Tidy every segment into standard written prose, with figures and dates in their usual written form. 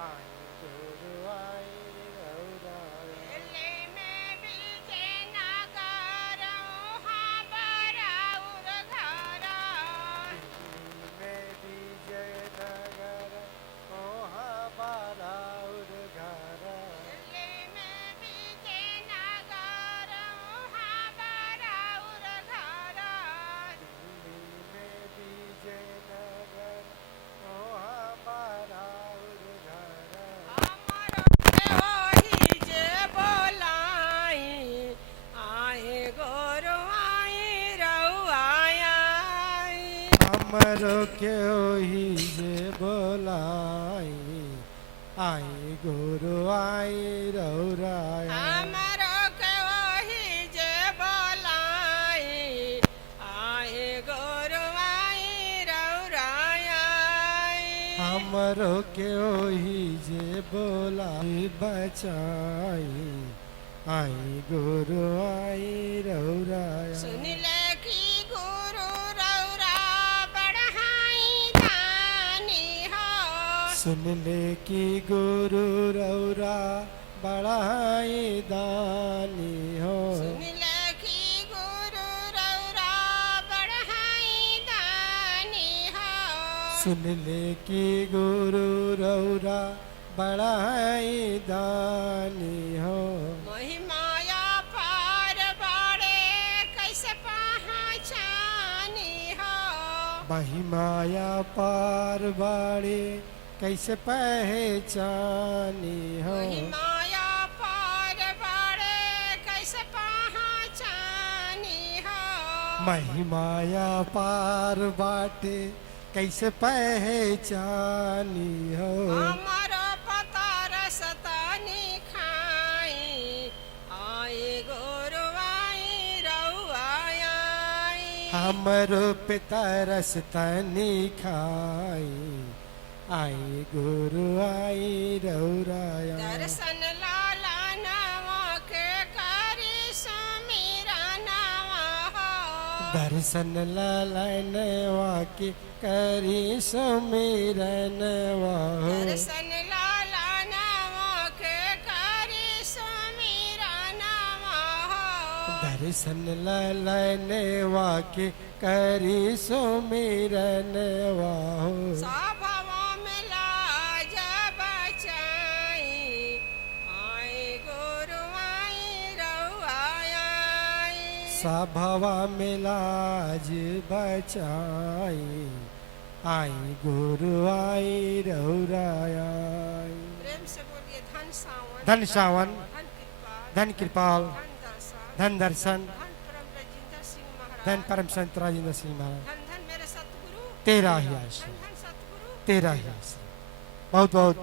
आई गुरु आई रौराया। दिल्ली में बीजे नगर वहाँ बराउर घरा। दिल्ली में विजय नगर ओहाँ बाराउर घरा। दिल्ली में बीजे नगर वहाँ बराउर घरा। दिल्ली में विजय नगर ओहाँ बाराउर घरा। हमरो के वही जे बोलाई आए गोरो आई रउआई। हमरो के ओही जे बोलाई आई गुरु आई रौराया। हमरो के वही जे बोलाई आए गोरो आई रउआई। हमरो के ओही जे बोलाई बचाई आई गुरु आई रौराया। सुन ले कि गुरु रौरा बढ़ाई दानी हो। सुन ले कि गुरु रौरा बढ़ाई दानी हो। सुन ले कि गुरु रौरा बढ़ाई दानी हो। सुन ले कि गुरु रौरा बढ़ाई दानी हो। महिमाया पार बाड़े कैसे पहचानी हो। महिमाया पार बाड़ी कैसे पहचानी हो। महिमाया पार बाड़े कैसे पहचानी हो। महिमाया पार बाटे कैसे पहचानी हो। हमारो पता रसतानी खाई आए गुरु आई रउआई। हमरो पिता रसतनी खाई आई गुरु आई रौराया। दर्शन लाला नवा के करी सुमिरा नवा हो। दर्शन ललनवा के करी सुमिरनवा हो। दर्शन लाला नवा के करी सुमिरा नवा हो। दर्शन ललनवा के करी सुमिरनवा हो। सभावा में लाज बचाई आए गुरु आई रउआई। सभवा में लाज बचाई आई गुरु आई रौराया। प्रेम से बोलिए धन सावन धन सावन धन कृपाल धन कृपाल धन दर्शन धन दर्शन धन परम रजिंदर सिंह महाराज। धन परम संत राजेंद्र सिंह महाराज। धन धन मेरे सतगुरु। तेरा ही धन आश्रय धन सतगुरु। तेरा ही आश्रय। बहुत बहुत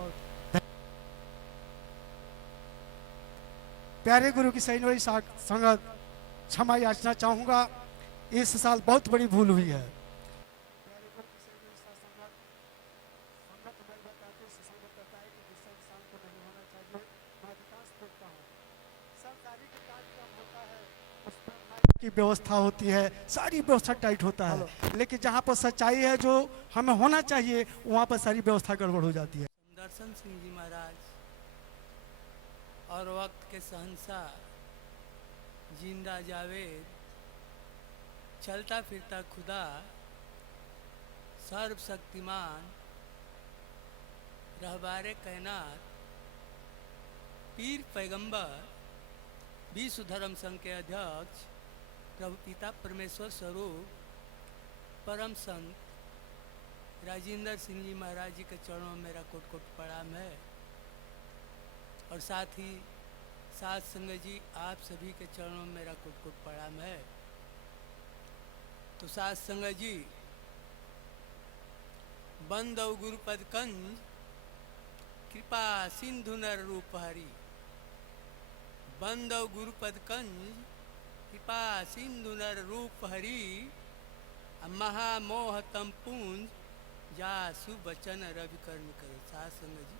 प्यारे गुरु की सैनवी संगत क्षमा याचना चाहूँगा, इस साल बहुत बड़ी भूल हुई है। प्यारे गुरु की सैनवी संगत संगत मैं बताते संगत करता है कि जिससे इंसान को नहीं होना चाहिए। मैं अधिकांश देखता हूँ सरकारी का कार्यक्रम होता है, उसमें माइक की व्यवस्था होती है, सारी व्यवस्था टाइट होता है, लेकिन जहाँ पर सच्चाई है जो हमें होना चाहिए वहाँ पर सारी व्यवस्था गड़बड़ हो जाती है। दर्शन सिंह जी महाराज और वक्त के शहंशाह जिंदा जावेद, चलता फिरता खुदा, सर्वशक्तिमान, रहबारे कैनात, पीर पैगंबर, विश्व धर्म संघ के अध्यक्ष, प्रभु पिता परमेश्वर स्वरूप, परम संत राजेंद्र सिंह जी महाराज जी के चरणों में मेरा कोट कोट प्रणाम है। और साथ ही साथ संगत जी आप सभी के चरणों में मेरा कोट कोट प्रणाम है। तो साथ संगत जी, बंदौ गुरुपद कंज कृपा सिंधु नर रूप हरि। बंदौ गुरुपद कंज कृपा सिंधु नर रूप हरि। महामोह तम पूंज जा सुबचन रवि कर्ण करे। साथ संगत जी,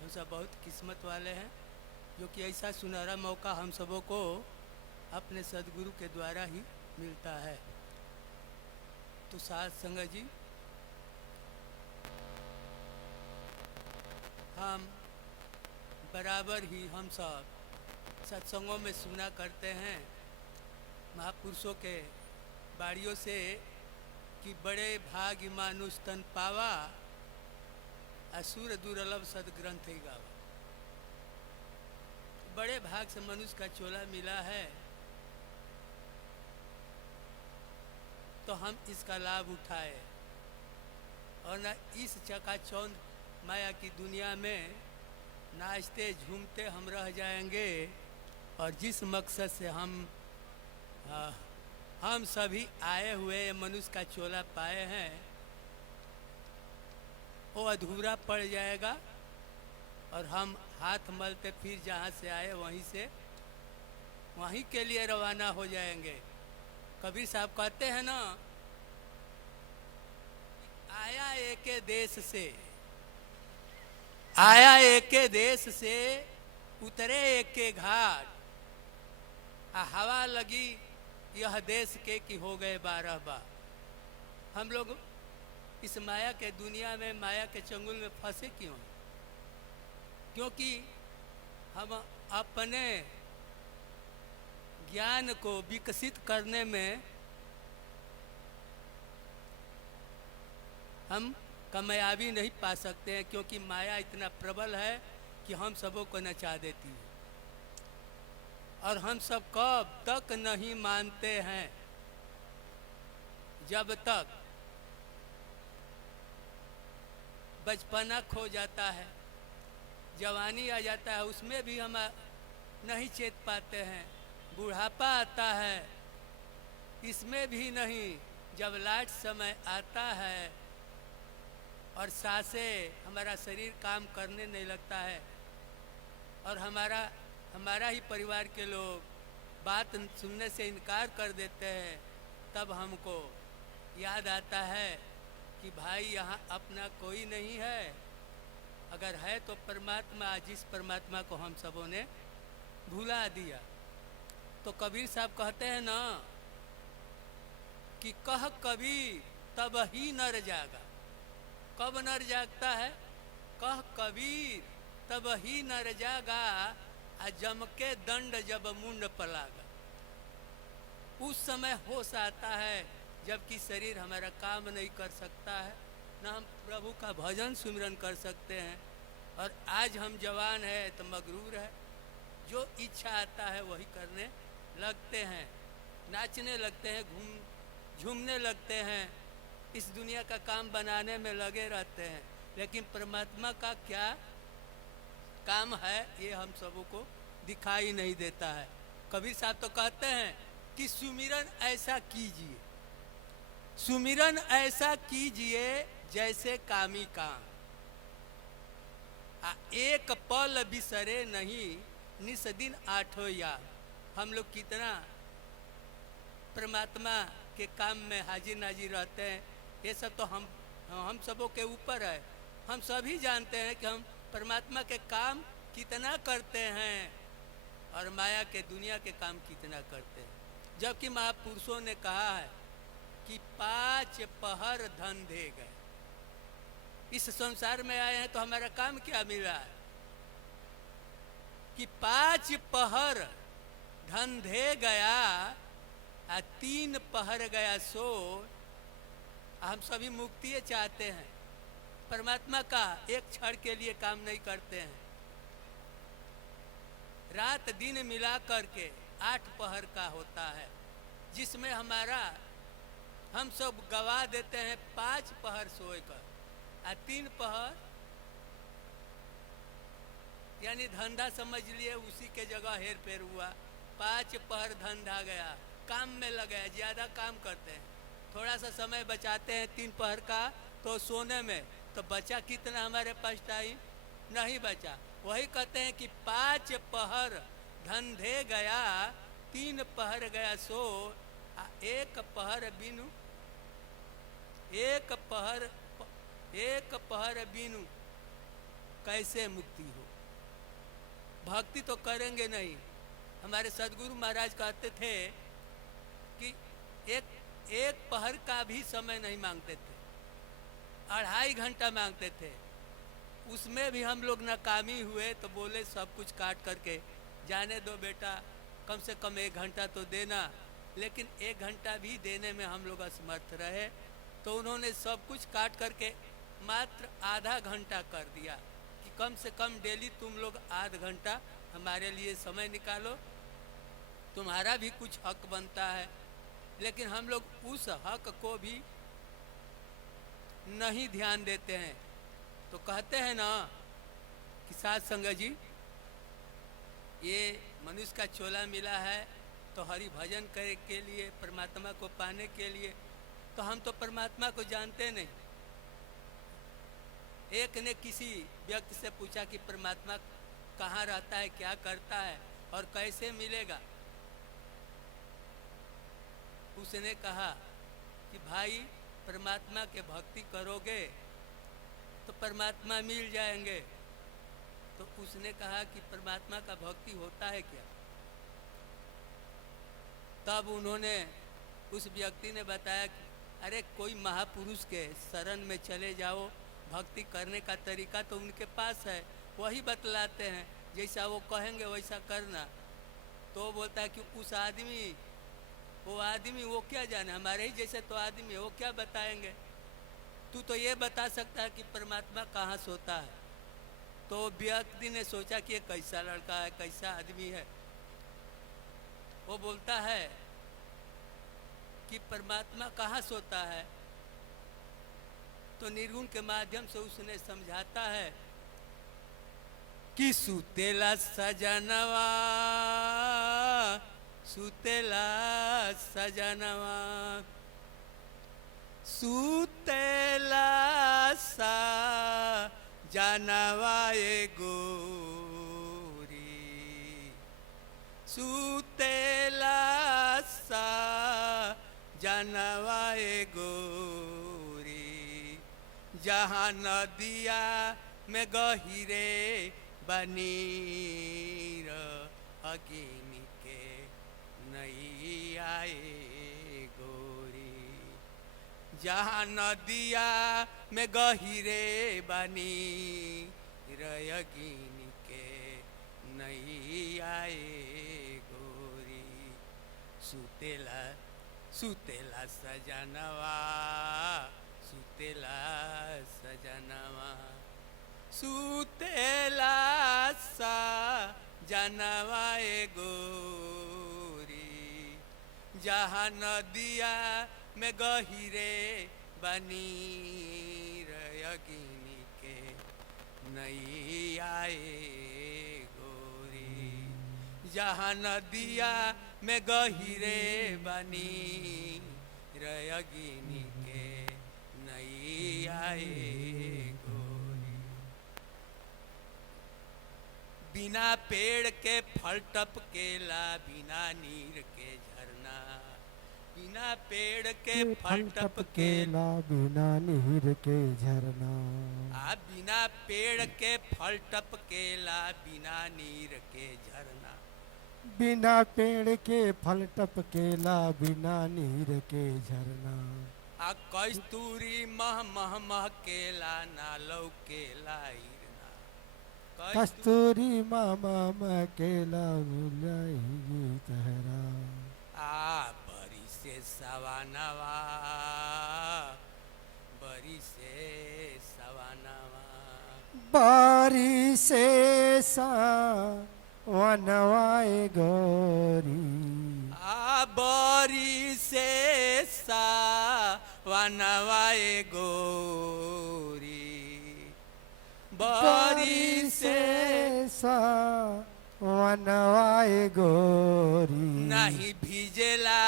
हम सब बहुत किस्मत वाले हैं जो कि ऐसा सुनहरा मौका हम सबों को अपने सदगुरु के द्वारा ही मिलता है। तो साथ संगत जी, हम बराबर ही हम सब सत्संगों में सुना करते हैं महापुरुषों के बाड़ियों से कि बड़े भाग्य मानुष तन पावा, असुर दुर्लभ सदग्रंथ ही गावा। बड़े भाग से मनुष्य का चोला मिला है, तो हम इसका लाभ उठाए और न इस चकाचौंध माया की दुनिया में नाचते झूमते हम रह जाएंगे। और जिस मकसद से हम सभी आए हुए मनुष्य का चोला पाए हैं, वो अधूरा पड़ जाएगा और हम हाथ मलते फिर जहाँ से आए वहीं के लिए रवाना हो जाएंगे। कबीर साहब कहते हैं ना, आया एके देश से, आया एके देश से, उतरे एके घाट, हवा लगी यह देश के कि हो गए 12 बार। हम लोग इस माया के दुनिया में, माया के चंगुल में फंसे क्यों? क्योंकि हम अपने ज्ञान को विकसित करने में हम कामयाबी नहीं पा सकते हैं, क्योंकि माया इतना प्रबल है कि हम सबों को नचा देती है। और हम सब कब तक नहीं मानते हैं, जब तक बचपना खो जाता है, जवानी आ जाता है, उसमें भी हम नहीं चेत पाते हैं। बुढ़ापा आता है, इसमें भी नहीं। जब लास्ट समय आता है और सांसें, हमारा शरीर काम करने नहीं लगता है और हमारा ही परिवार के लोग बात सुनने से इनकार कर देते हैं, तब हमको याद आता है कि भाई यहाँ अपना कोई नहीं है। अगर है तो परमात्मा, जिस परमात्मा को हम सबों ने भुला दिया। तो कबीर साहब कहते हैं ना कि कह कबीर तब ही नर जागा। कब नर जागता है? कह कबीर तब ही नर जागा, जम के दंड जब मुंड पलागा। उस समय होश आता है जबकि शरीर हमारा काम नहीं कर सकता है, ना हम प्रभु का भजन सुमिरन कर सकते हैं। और आज हम जवान है तो मगरूर है, जो इच्छा आता है वही करने लगते हैं, नाचने लगते हैं, झूमने लगते हैं, इस दुनिया का काम बनाने में लगे रहते हैं। लेकिन परमात्मा का क्या काम है ये हम सबों को दिखाई नहीं देता है। कबीर साहब तो कहते हैं कि सुमिरन ऐसा कीजिए, सुमिरन ऐसा कीजिए जैसे कामी काम, एक पल बिसरे नहीं निस दिन आठों याद। हम लोग कितना परमात्मा के काम में हाजिर नाजिर रहते हैं, ये सब तो हम सबों के ऊपर है। हम सभी जानते हैं कि हम परमात्मा के काम कितना करते हैं और माया के दुनिया के काम कितना करते हैं। जबकि महापुरुषों ने कहा है कि 5 पहर धन दे गए। इस संसार में आए हैं तो हमारा काम क्या मिला है कि 5 पहर धन दे गया, 3 पहर गया सो। हम सभी मुक्ति चाहते हैं, परमात्मा का एक क्षण के लिए काम नहीं करते हैं। रात दिन मिला करके 8 पहर का होता है, जिसमें हम सब गवा देते हैं 5 पहर सोएकर, 3 पहर यानी धंधा समझ लिए, उसी के जगह हेर फेर हुआ। 5 पहर धंधा गया, काम में लगे, ज़्यादा काम करते हैं, थोड़ा सा समय बचाते हैं 3 पहर का तो सोने में, तो बचा कितना हमारे पास टाइम? नहीं बचा। वही कहते हैं कि 5 पहर धंधे गया, 3 पहर गया सो, 1 पहर बिनु, 1 पहर बिनु कैसे मुक्ति हो? भक्ति तो करेंगे नहीं। हमारे सदगुरु महाराज कहते थे कि एक पहर का भी समय नहीं मांगते थे, 2.5 घंटा मांगते थे। उसमें भी हम लोग नाकामी हुए तो बोले सब कुछ काट करके जाने दो बेटा, कम से कम 1 घंटा तो देना। लेकिन 1 घंटा भी देने में हम लोग असमर्थ रहे, तो उन्होंने सब कुछ काट करके मात्र आधा घंटा कर दिया कि कम से कम डेली तुम लोग आध घंटा हमारे लिए समय निकालो, तुम्हारा भी कुछ हक बनता है। लेकिन हम लोग उस हक को भी नहीं ध्यान देते हैं। तो कहते हैं ना कि साध संगत जी, ये मनुष्य का चोला मिला है तो हरि भजन करे के लिए, परमात्मा को पाने के लिए, तो हम तो परमात्मा को जानते नहीं। एक ने किसी व्यक्ति से पूछा कि परमात्मा कहाँ रहता है, क्या करता है और कैसे मिलेगा। उसने कहा कि भाई परमात्मा के भक्ति करोगे तो परमात्मा मिल जाएंगे। तो उसने कहा कि परमात्मा का भक्ति होता है क्या। तब उन्होंने, उस व्यक्ति ने बताया कि अरे कोई महापुरुष के शरण में चले जाओ, भक्ति करने का तरीका तो उनके पास है, वही बतलाते हैं, जैसा वो कहेंगे वैसा करना। तो वो बोलता है कि उस आदमी, वो आदमी वो क्या जाने, हमारे ही जैसे तो आदमी है, वो क्या बताएंगे। तू तो ये बता सकता है कि परमात्मा कहाँ सोता है। तो व्यक्ति ने सोचा कि ये कैसा लड़का है, कैसा आदमी है। वो बोलता है कि परमात्मा कहाँ सोता है। तो निर्गुण के माध्यम से उसने समझाता है कि सुतेला सजनवा, सुतेला सजनवा, सुतेला सा जानवा ए गोरी, सुतेला सा जानवा ए गोरी, जहाँ नदिया में गहिरे बनीर अगिनी के नहीं आए गोरी, जहाँ नदिया में गहिरे बनी रयगिनी के नहीं आए गोरी, सुतेला सुतेला सजनवा, सुतेला सजनवा, सुतेला सा जानवा ए गोरी, जहाँ नदिया में गहिरे बनी रयगिनी के नहीं आए गोरी, जहाँ नदिया में गहिरे बनी रयगिनी के नहीं आए गोरी। बिना पेड़ के फल टपकेला, बिना नीर के झरना, बिना पेड़ के फल टपकेला, बिना नीर के झरना, बिना पेड़ के फल टपकेला, बिना नीर के झरना, बिना पेड़ के फल टपकेला, बिना नीर के झरना, कस्तूरी मह मह महकेला, ना लौकेला हिरना, कस्तूरी मामा मकेला मिलाई तहरा, बरी से सवानवा, बरी से सवानवा, बारी से सा वनवाए गोरी, बरी से सा वनवाए गोरी, बरी से सा वनवाए गोरी, नहीं भीजेला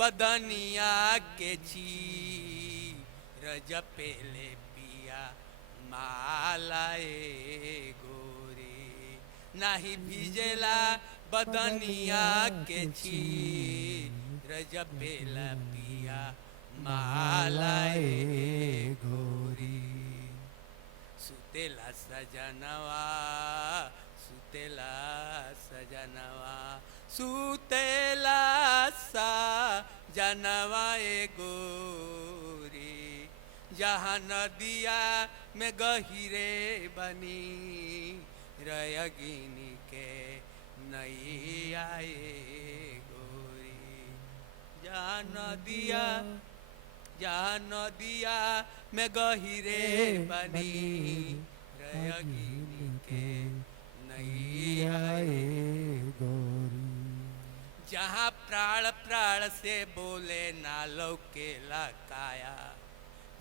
बदनिया के चीर, जपेले पिया मालाए गोरी, नहीं भीजेला बदनिया के चीर, जपेला पिया मालाए गोरी, सुतेला सजनवा, सुतेला सजनवा, सुतेला सा जानवा ए गोरी, जहाँ नदिया में गहिरे बनी रयगिनी के नैया गोरी। जहाँ नदिया में गहिरे बनी रयगिनी के नैया गोरी। जहाँ प्राण प्राण से बोले ना लौकेला काया।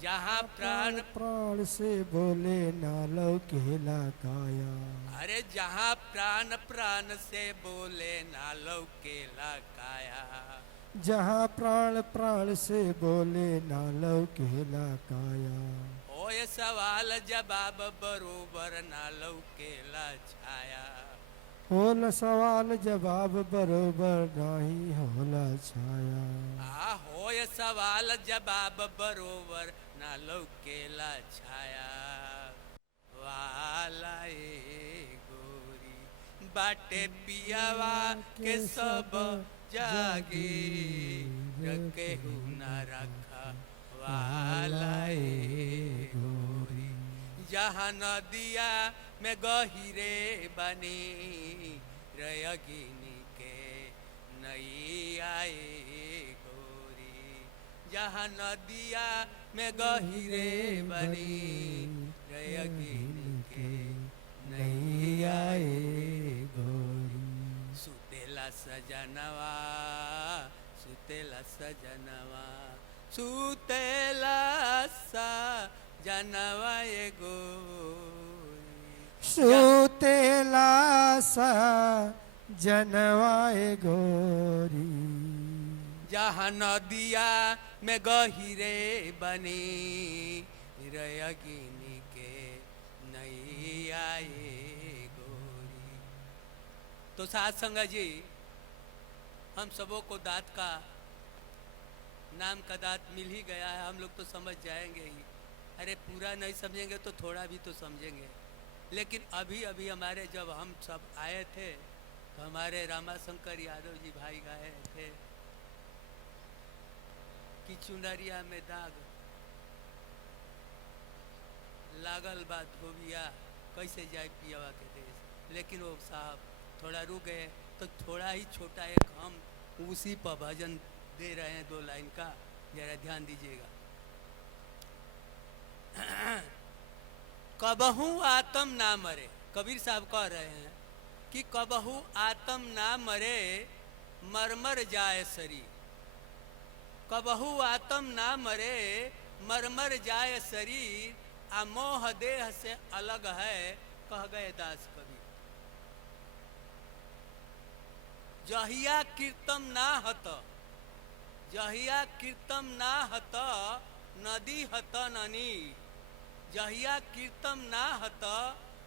जहाँ प्राण प्राण से बोले ना लौकेला काया। अरे जहाँ प्राण प्राण से बोले ना लौकेला काया। जहाँ प्राण प्राण से बोले ना लौकेला काया। होए सवाल जवाब बरोबर ना लौकेला छाया। होला सवाल जवाब बरोबर नहीं होला छाया। होए सवाल जवाब बरोबर ना लौकेला छाया। वाला गोरी बाटे पियावा के सब जागे केहू न रखा वाला गोरी। जहाँ नदिया में गहिरे बनी रयगिनी के नैया गोरी। जहाँ नदिया में गहिरे बनी रयगिनी के नैया गोरी। सुतेला सजनवा सुतेला सजनवा सुतेला सजनवा गोरी। सुतेला सा जनवाए गोरी। जहाँ नदिया में गहिरे बनी रयगिनी के नैया गोरी। तो साथ संग जी हम सबों को दात का नाम का दात मिल ही गया है। हम लोग तो समझ जाएंगे ही। अरे पूरा नहीं समझेंगे तो थोड़ा भी तो समझेंगे। लेकिन अभी अभी हमारे जब हम सब आए थे तो हमारे रामाशंकर यादव जी भाई गाए थे कि चुनरिया में दाग लागल बा धोबिया कैसे जाए पियावा के देश। लेकिन वो साहब थोड़ा रुक गए तो थोड़ा ही छोटा एक हम उसी पर भजन दे रहे हैं 2 लाइन का, जरा ध्यान दीजिएगा। कबहू आत्म ना मरे, कबीर साहब कह रहे हैं कि कबहू आत्म ना मरे मरमर जाए शरीर। कबहू आत्म ना मरे मरमर जाए शरीर। आ मोह देह से अलग है कह गए दास कबीर। जहिया कीर्तम ना हत जहिया कीर्तम ना हत नदी हत ननी। जहिया कीर्तम ना हत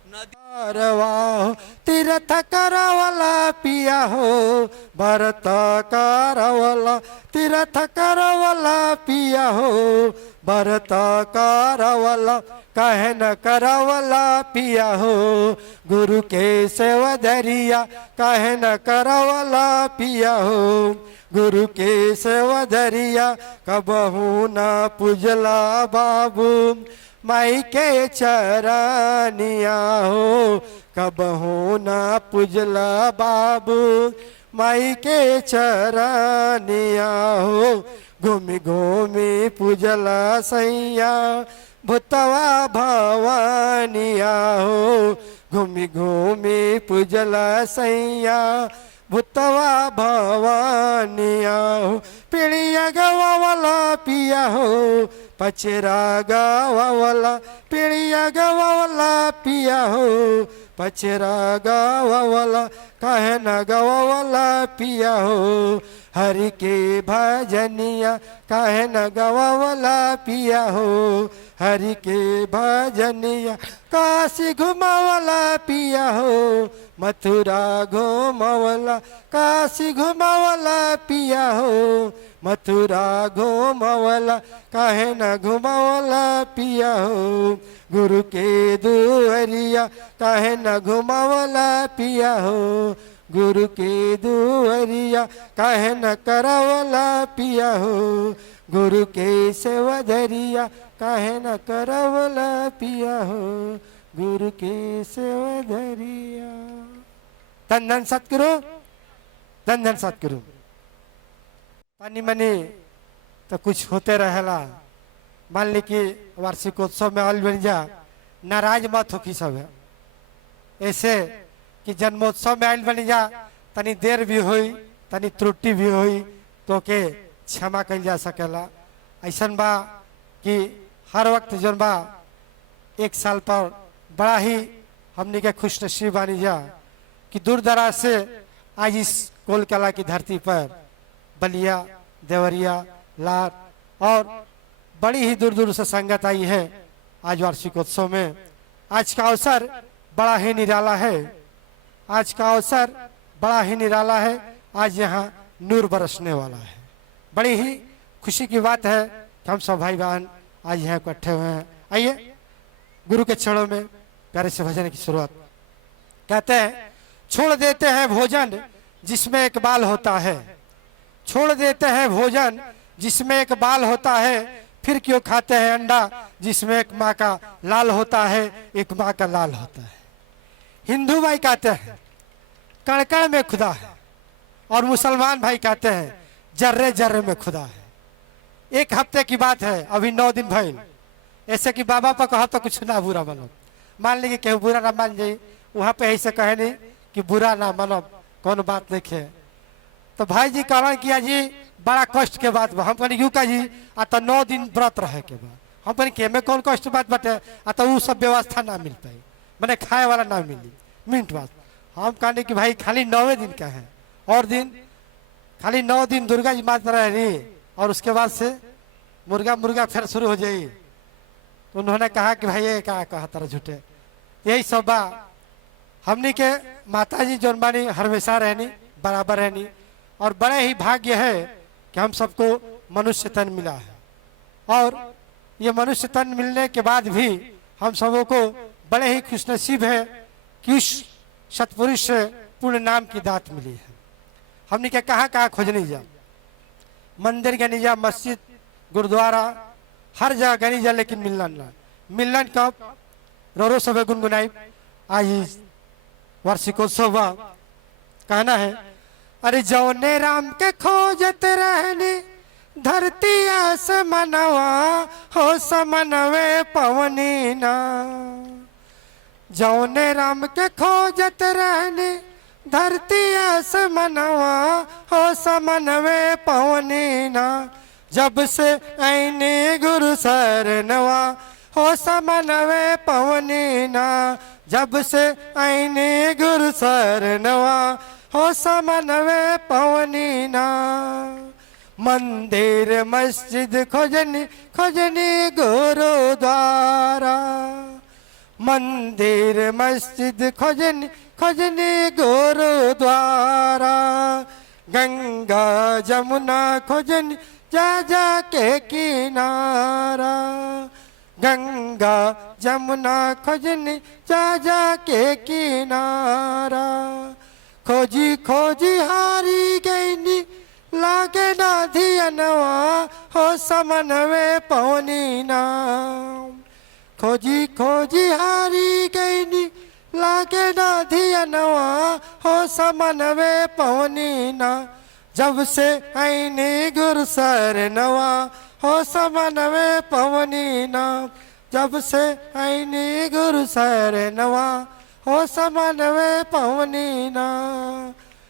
नदी करवाओ तीर्थ करवला पिया हो। भरत करवला तीर्थ करवला पिया हो। भरत करवला कहे न करवला पिया हो। गुरु के सेवधरिया कहे न करवला पिया हो। गुरु के सेवधरिया कबहू न पूजला बाबू। माई के चरनिया हो कबहू न पूजला बाबू। माई के चरनिया हो घूमि घूमि पूजला सैया। भूतवा भवानिया हो घूमि घूमि पूजला सैया। भूतवा भवानिया हो पीड़िया गवावला पिया हो। पचरा गवावला पीड़िया गवावला पिया हो। पचरा गवावला कहे न गवावला पिया हो। हरि के भजनिया कहे न गवावला पिया हो। हरि के भजनिया काशी घुमावला पिया हो। मथुरा घुमावला काशी घुमावला पिया हो। मथुरा घुमावला काहे न घुमावला पिया हो। गुरु के दुअरिया काहे न घुमावला पिया हो। गुरु के दुअरिया काहे न करावला पिया हो। गुरु के सेवधरिया काहे न करवला पिया हो गुरु के सेवा धरिया। धन धन सतगुरु, धन धन सतगुरु। पानी मनी तो कुछ होते रहेला। मान ली कि वार्षिकोत्सव में ऑल बन जा, नाराज मत हो कि सब है ऐसे कि जन्मोत्सव में आयल बन जा, तनी देर भी हुई, तनी त्रुटि भी हुई तो के क्षमा कल जा सकेला। ऐसा बा कि हर वक्त जन बा एक साल पर बड़ा ही हमने के खुश नसीब बानी जा कि दूर दराज से आज इस कोलकाला की धरती पर बलिया, देवरिया, लार और बड़ी ही दूर दूर से संगत आई है आज वार्षिकोत्सव में। आज का अवसर बड़ा ही निराला है, आज का अवसर बड़ा ही निराला है। आज यहाँ नूर बरसने वाला है। बड़ी ही खुशी की बात है कि हम सब भाई बहन आज यहाँ इकट्ठे हुए हैं। आइए गुरु के चरणों में प्यारे से भजन की शुरुआत। कहते हैं छोड़ देते हैं भोजन जिसमें एक बाल होता है, छोड़ देते हैं भोजन जिसमें एक बाल होता है, फिर क्यों खाते हैं अंडा जिसमें एक माँ का लाल होता है, एक माँ का लाल होता है। हिंदू भाई कहते हैं कण कण में खुदा है और मुसलमान भाई कहते हैं जर्रे जर्रे में खुदा है। एक हफ्ते की बात है, अभी 9 दिन भइल। ऐसे कि बाबा पर कहो तो कुछ ना बुरा मानो, मान लीजिए केहू बुरा ना मान जाए, वहां पे ऐसे कहे नहीं कि बुरा ना मानो, कौन बात नहीं है। तो भाई जी कारण किया जी बड़ा कष्ट के बात बा। हम कहनी क्यों का जी आ तो 9 दिन व्रत रहे के बाद हम कहनी के में कौन कष्ट बात बटे, आ तो वो सब व्यवस्था ना मिल पाई, मैंने खाए वाला ना मिली मिनट बात। हम कहने कि भाई खाली 9 दिन का है और दिन खाली 9 दिन दुर्गा जी माता रही और उसके बाद से मुर्गा फिर शुरू हो जाए। तो उन्होंने कहा कि भाई ये क्या कहा तारा झूठे, यही सब बा। हमनी के माता जी जोन बानी हमेशा रहनी बराबर रहनी और बड़े ही भाग्य है कि हम सबको मनुष्य तन मिला है। और ये मनुष्य तन मिलने के बाद भी हम सबों को बड़े ही खुशनसीब है कि उस सतपुरुष से पूर्ण नाम की दात मिली है। हमने क्या कहाँ खोजने जा, मंदिर गनी जा, मस्जिद, गुरुद्वारा, हर जगह गनी जा, लेकिन मिलन कब रो सब गुनगुनाई। आज वार्षिकोत्सव कहना है अरे जौने राम के खोजत रहने धरती आसमनवा हो समनवे पवनी ना, जौने राम के खोजत रहने धरती आसमनवा हो समनवे पवनी ना, जब से ऐने गुरु सरनवा हो समनवे पवनी ना, जब से ऐने गुरु सरनवा हो समनवे पवनी ना। मंदिर मस्जिद खोजनी खोजनी गुरुद्वारा, मंदिर मस्जिद खोजनी खोजनी गुरुद्वारा, गंगा जमुना खोजनी जा जा के किनारा, गंगा जमुना खोजनी जा जा के किनारा, खोजी खोजी हारी गईनी लागे ना धियनवा हो समनवे पवनी ना, खोजी खोजी हारी गईनी लागे ना धियनवा हो समनवे पवनी ना, जब से ऐनी गुरु सरनवा हो समनवे पवनी ना, जब से ऐनी गुरु सरनवा हो समनवे पवनी ना।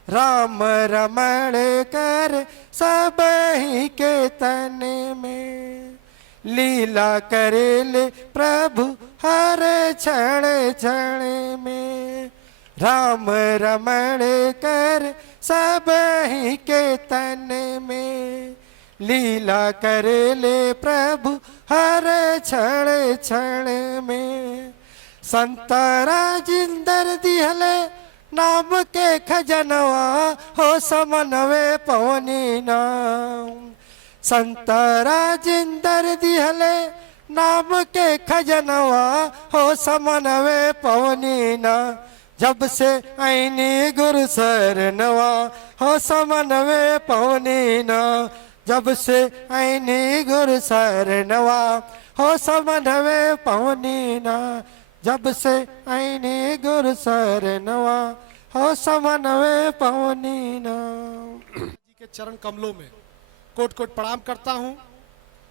राम रमण कर सब ही के तन में, लीला करेले प्रभु हर क्षण क्षण में, राम रमण कर सब ही के तन में, लीला करेले प्रभु हर क्षण क्षण में, संत राजिंदर दिहले नाम के खजनवा हो समनवे पवनी नाम, संत राजिंदर दिहले नाम के खजनवा हो समनवे पवनी ना, जब से ऐनी गुरु सरनवा हो समनवे पवनी ना, जब से ऐनी गुरु सरनवा हो समनवे पवनी ना जब से आईने गुरु सरनवा हो समनवे पवनी ना। जी के चरण कमलों में कोट कोट प्रणाम करता हूं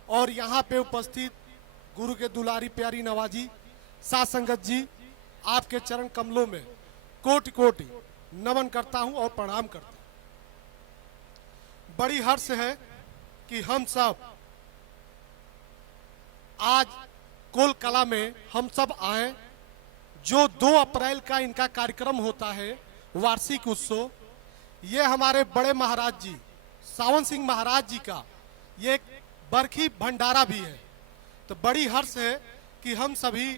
और यहाँ पे उपस्थित गुरु के दुलारी प्यारी नवाजी साथ संगत जी आपके चरण कमलों में कोटि कोटि नमन करता हूं और प्रणाम करता हूं। बड़ी हर्ष है कि हम सब आज कोल कला में हम सब आए। जो 2 अप्रैल का इनका कार्यक्रम होता है वार्षिक उत्सव, ये हमारे बड़े महाराज जी सावन सिंह महाराज जी का ये एक बरखी भंडारा भी है। तो बड़ी हर्ष है कि हम सभी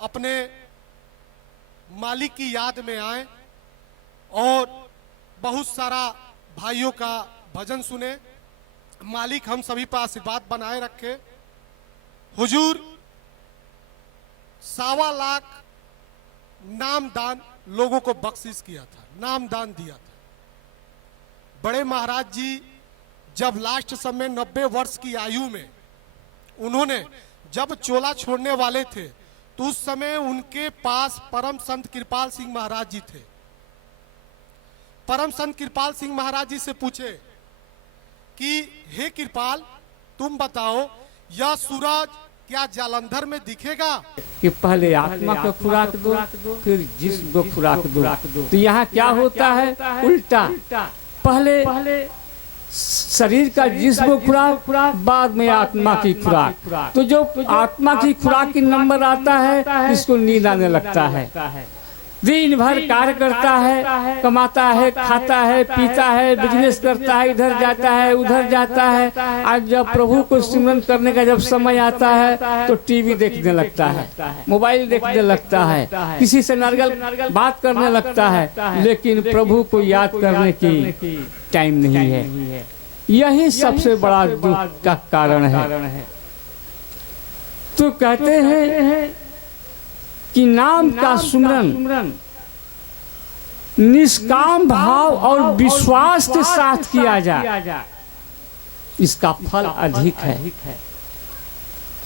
अपने मालिक की याद में आए और बहुत सारा भाइयों का भजन सुने। मालिक हम सभी पर आशीर्वाद बनाए रखे। हुजूर 1.25 लाख नाम दान लोगों को बख्शिश किया था, नाम दान दिया था। बड़े महाराज जी जब लास्ट समय 90 वर्ष की आयु में उन्होंने जब चोला छोड़ने वाले थे तो उस समय उनके पास परम संत कृपाल सिंह महाराज जी थे। परम संत कृपाल सिंह महाराज जी से पूछे कि हे कृपाल, तुम बताओ यह सूरज क्या जालंधर में दिखेगा? कि पहले आत्मा को खुराक दो फिर जिस्म को खुराक दो। तो यहाँ क्या होता है? उल्टा, पहले शरीर का जिस्म खुराक, बाद में आत्मा की खुराक। तो जो आत्मा की खुराक की नंबर आता है इसको नींद आने लगता है। दिन भर कार्य करता है, कमाता है, खाता है, पीता है, बिजनेस करता है, इधर जाता है उधर जाता है। आज जब प्रभु को सिमरन करने का जब समय आता है तो टीवी देखने लगता है, मोबाइल देखने लगता है, किसी से नर्गल बात करने लगता है, लेकिन प्रभु को याद करने की टाइम नहीं है। यही सबसे बड़ा दुख का कारण है। तो कहते हैं कि नाम का सुमरन निष्काम भाव और विश्वास के साथ किया जाए, इसका फल अधिक है।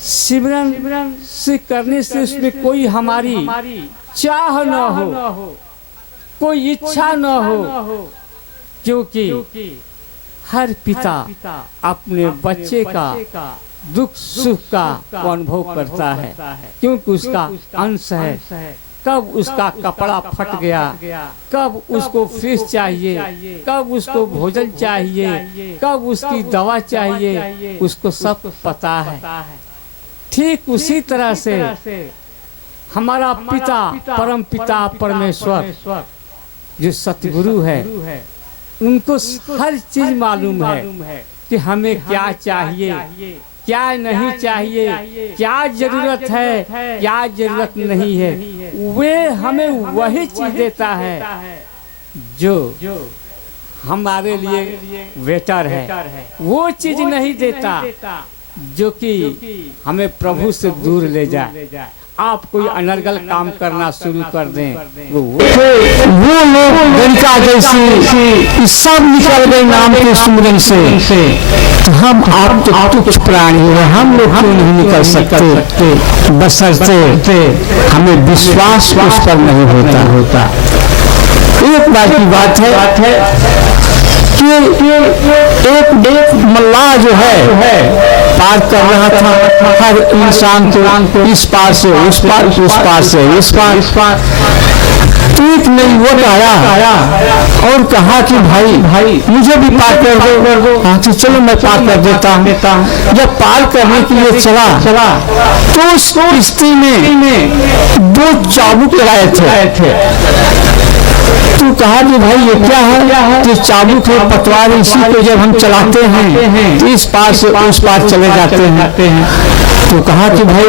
सिमरन से करने से उसमें कोई हमारी चाह न हो, कोई इच्छा न हो, क्योंकि हर पिता अपने बच्चे का दुख सुख का अनुभव करता है, क्योंकि उसका अंश है। कब उसका कपड़ा फट गया, कब उसको फीस चाहिए, कब उसको भोजन चाहिए, कब उसकी दवा चाहिए, उसको सब पता है। ठीक उसी तरह से हमारा पिता, परम पिता परमेश्वर जो सतगुरु है, उनको हर चीज मालूम है कि हमें क्या चाहिए, क्या नहीं चाहिए, क्या जरूरत है, क्या जरूरत नहीं है। वे हमें वही चीज देता है जो हमारे लिए बेटर है। वो चीज नहीं देता जो कि हमें प्रभु से दूर ले जाए। आप कोई अनर्गल काम करना शुरू कर दें, वो लोग गणिका जैसी सब निकल गए नाम के सुमरन से। तो हम आप तो तुच्छ प्राणी हैं, हम लोग क्यों नहीं निकल सकते? बशर्ते हमें विश्वास उस पर नहीं होता। एक बार की बात है कि एक मल्लाह जो है पार कर रहा था हर इंसान को, इस पार से उस पार, उस पार से इस पार। तो एक युवक आया और कहा कि भाई मुझे भी पार कर दो। हाँ तो चलो मैं पार कर देता हूँ। जब पार करने के लिए चला तो उस किश्ती में 2 चाबुक लगाए थे। तो कहा कि भाई ये क्या है? कि चाबुक है, पतवार, इसी को जब हम चलाते हैं तो इस पार से उस पार चले जाते हैं। तो कहा कि भाई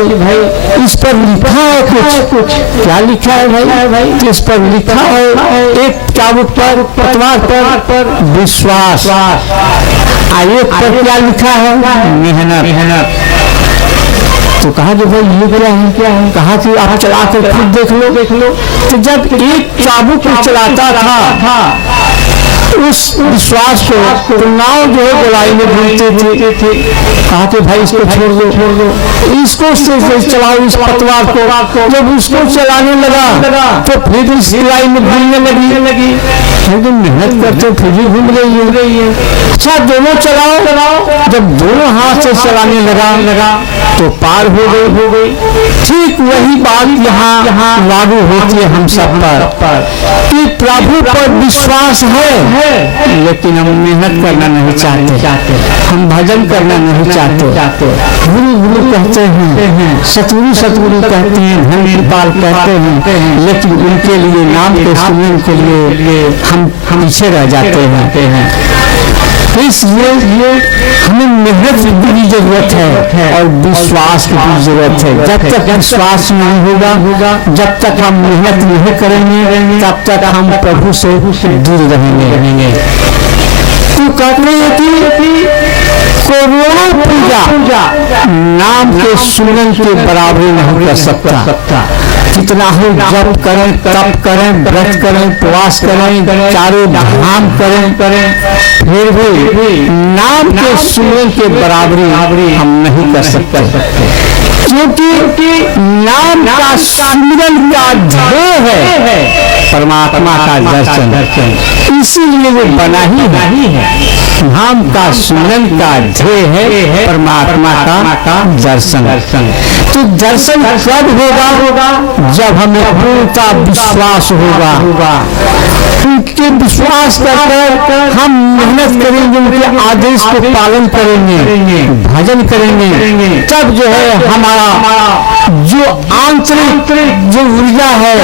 इस पर लिखा है कुछ। क्या लिखा है भाई? तो इस पर लिखा है एक चाबुक पर, पतवार पर विश्वास, एक पर क्या लिखा है? मेहनत। तो कहा कि भाई ये क्या है? कहा कि आप चला कर खुद देख लो। तो जब एक चाबुक को चलाता था उस विश्वास को नाव जो है गोलाई में घूमते थे। कहा कि भाई इसको छोड़ दो, इसको से चलाओ इस पतवार को। जब उसको चलाने लगा तो फिर इस गोलाई में घूमने लगी। एकदम मेहनत करते फिर भी घूम रही है। अच्छा दोनों चलाओ। जब दोनों हाथ से चलाने लगा तो पार हो गई। ठीक वही बात यहाँ लागू होती है हम सब पर कि प्रभु पर विश्वास है लेकिन हम मेहनत करना नहीं चाहते, हम भजन करना नहीं चाहते। गुरु कहते हैं, सतगुरु कहते हैं, धन कृपाल कहते हैं, लेकिन उनके लिए नाम के सुनने के लिए हम पीछे रह जाते हैं। इसलिए हमें मेहनत की जरूरत है और विश्वास की भी जरूरत है। जब तक विश्वास नहीं होगा, जब तक हम मेहनत नहीं करेंगे, तब तक हम प्रभु से दूर रहेंगे। तो कहते हैं कि करोड़ों पूजा नाम के सुमरन के बराबरी नहीं कर सकता। कितना ही जप करें, तप करें, व्रत करें, उपवास करें, चारों धाम करें, फिर भी नाम के सुमरन के बराबरी हम नहीं कर सकते। क्योंकि नाम का सुमरन का ध्येय है परमात्मा का दर्शन, इसीलिए वो बना ही है। नाम का सुमरन का ध्येय है परमात्मा का दर्शन। तो दर्शन कब होगा? जब हमें पूर्णता विश्वास होगा। उनके विश्वास कर हम मेहनत करेंगे, उनके आदेश को पालन करेंगे, भजन करेंगे, तब जो है हमारा जो आंतरिक जो ऊर्जा है,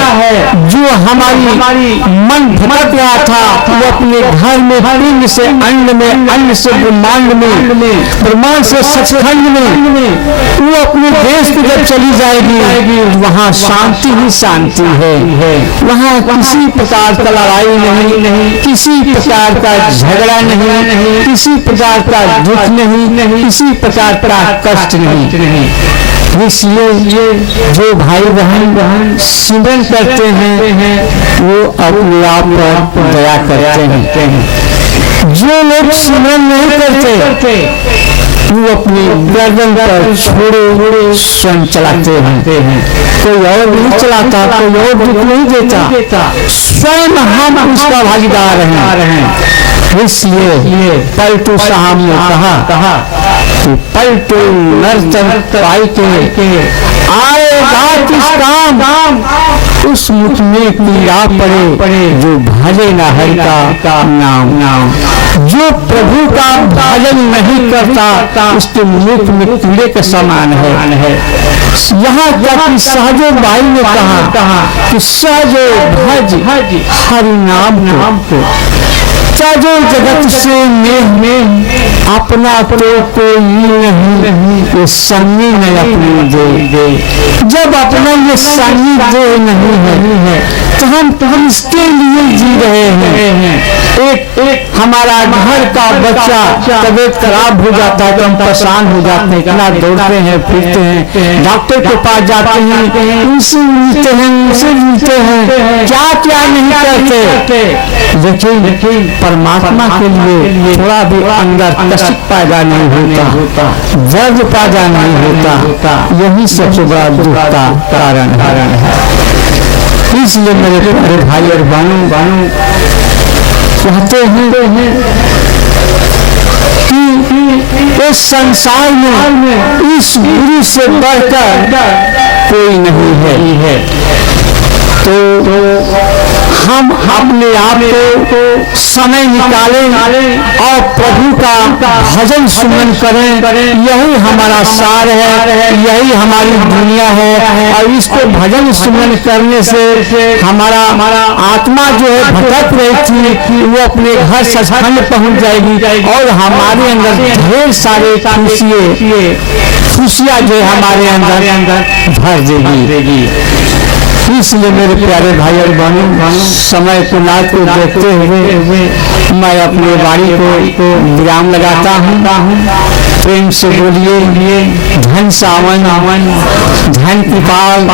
जो हमारी मन भटक रहा था, वो अपने घर में पिंड से अन्न में, अन्न से ब्रह्मांड में, ब्रह्मांड से सचखंड में, वो अपने देश को जब चली जाएगी वहाँ शांति ही शांति है। वहाँ किसी प्रकार का लड़ाई नहीं, किसी प्रकार का झगड़ा नहीं, किसी प्रकार का दुख नहीं, किसी प्रकार का कष्ट नहीं। इसलिए जो भाई बहन सिमरन करते हैं वो अपने आप पर दया करते हैं। जो लोग सिमरन नहीं करते वो अपनी गर्दन पर छोड़े स्वयं चलाते हैं। कोई और नहीं चलाता, कोई और दुख नहीं देता, स्वयं हम उसका भागीदार हैं। इसलिए पलटू साहब ने कहा कि पलटू नर्तन पाई के आएगा किस काम, उस मुख में पीड़ा पड़े जो भजे न हरि का नाम। जो प्रभु का भजन नहीं करता उसके मुख में कीड़े के समान है। यहाँ तक सहजो भाई ने कहा कि सहजो भज हरि नाम को, सहजो जगत से में अपना तो कोई नहीं, ये संगी न अपने दे। जब अपना ये संगी दे नहीं है तो हम इसके लिए जी रहे हैं। एक हमारा घर का बच्चा तबीयत खराब हो जाता है तो हम परेशान हो जाते हैं, इतना दौड़ते हैं फिरते हैं, डॉक्टर के पास जाते हैं, उनसे मिलते हैं, क्या नहीं करते। लेकिन परमात्मा के लिए थोड़ा भी अंदर कष्ट पैदा नहीं होता, दर्द पैदा नहीं होता। यही सबसे बड़ा दुख का कारण है। इसलिए मेरे प्यारे भाई और बहनों कहते हैं कि इस संसार में इस गुरु से बढ़कर कोई नहीं है। तो हम अपने आप को समय निकालें और प्रभु का भजन सुमन करें। यही हमारा सार है, यही हमारी दुनिया है। और इसको भजन सुमन करने से हमारा आत्मा जो है भटक रही थी वो अपने घर सचखंड पहुंच जाएगी और हमारे अंदर ढेर सारे खुशियाँ जो हमारे अंदर भर देगी। इसलिए मेरे प्यारे भाई और बहनों, समय को नाथ को देखते हुए मैं अपने वाणी को विराम लगाता हूँ। प्रेम से बोलिए धन सावन, धन कृपाल,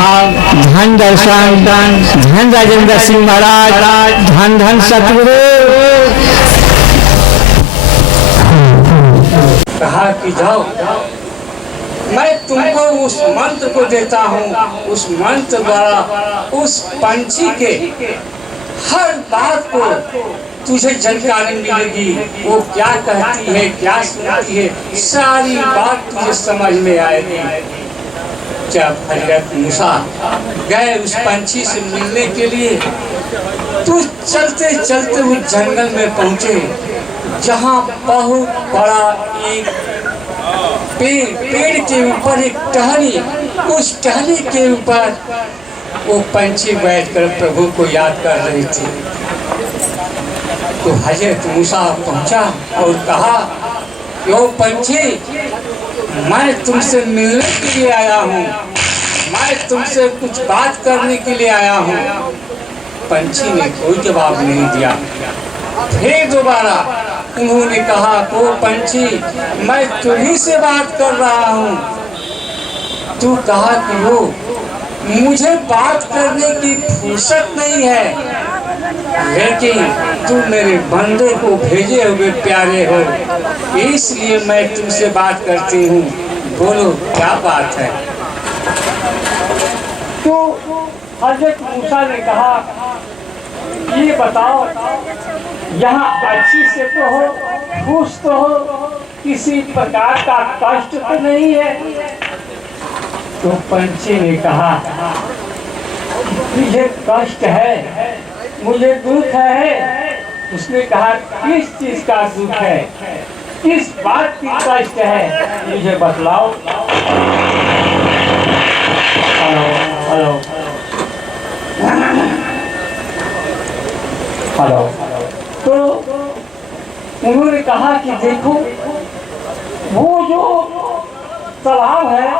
धन दर्शन, धन राजेंद्र सिंह महाराज, धन धन सतगुरु। कहा कि जाओ, मैं तुमको उस मंत्र को देता हूँ, उस मंत्र द्वारा उस पंछी के हर बात को तुझे जानकारी मिलेगी। वो क्या कहती है, क्या सुनाती है, सारी बात तुझे समझ में आएगी। जब हजरत मूसा गए उस पंछी से मिलने के लिए, तो चलते चलते उस जंगल में पहुंचे जहाँ बहुत बड़ा एक पेड़ के ऊपर एक टहनी, उस टहनी के ऊपर वो पंछी बैठकर प्रभु को याद कर रही थी। तो हजरत मूसा पहुंचा और कहा कि ओ पंछी, मैं तुमसे मिलने के लिए आया हूँ, मैं तुमसे कुछ बात करने के लिए आया हूँ। पंछी ने कोई जवाब नहीं दिया। फिर दोबारा उन्होंने कहा, ओ पंछी, मैं तुम्ही से बात कर रहा हूँ। तू कहा कि हो, मुझे बात करने की फुर्सत नहीं है, लेकिन तुम मेरे बंदे को भेजे हुए प्यारे हो, इसलिए मैं तुमसे बात करती हूँ। बोलो क्या बात है। तो हजरत मूसा ने कहा, ये बताओ, यहाँ अच्छी से तो हो, खुश तो हो, किसी प्रकार का कष्ट तो नहीं है। तो पंछी ने कहा, मुझे कष्ट है, मुझे दुख है। उसने कहा, किस चीज का दुख है, किस बात की कष्ट है, मुझे बतलाओ। Hello hello hello. तो उन्होंने कहा कि देखो, वो जो तालाब है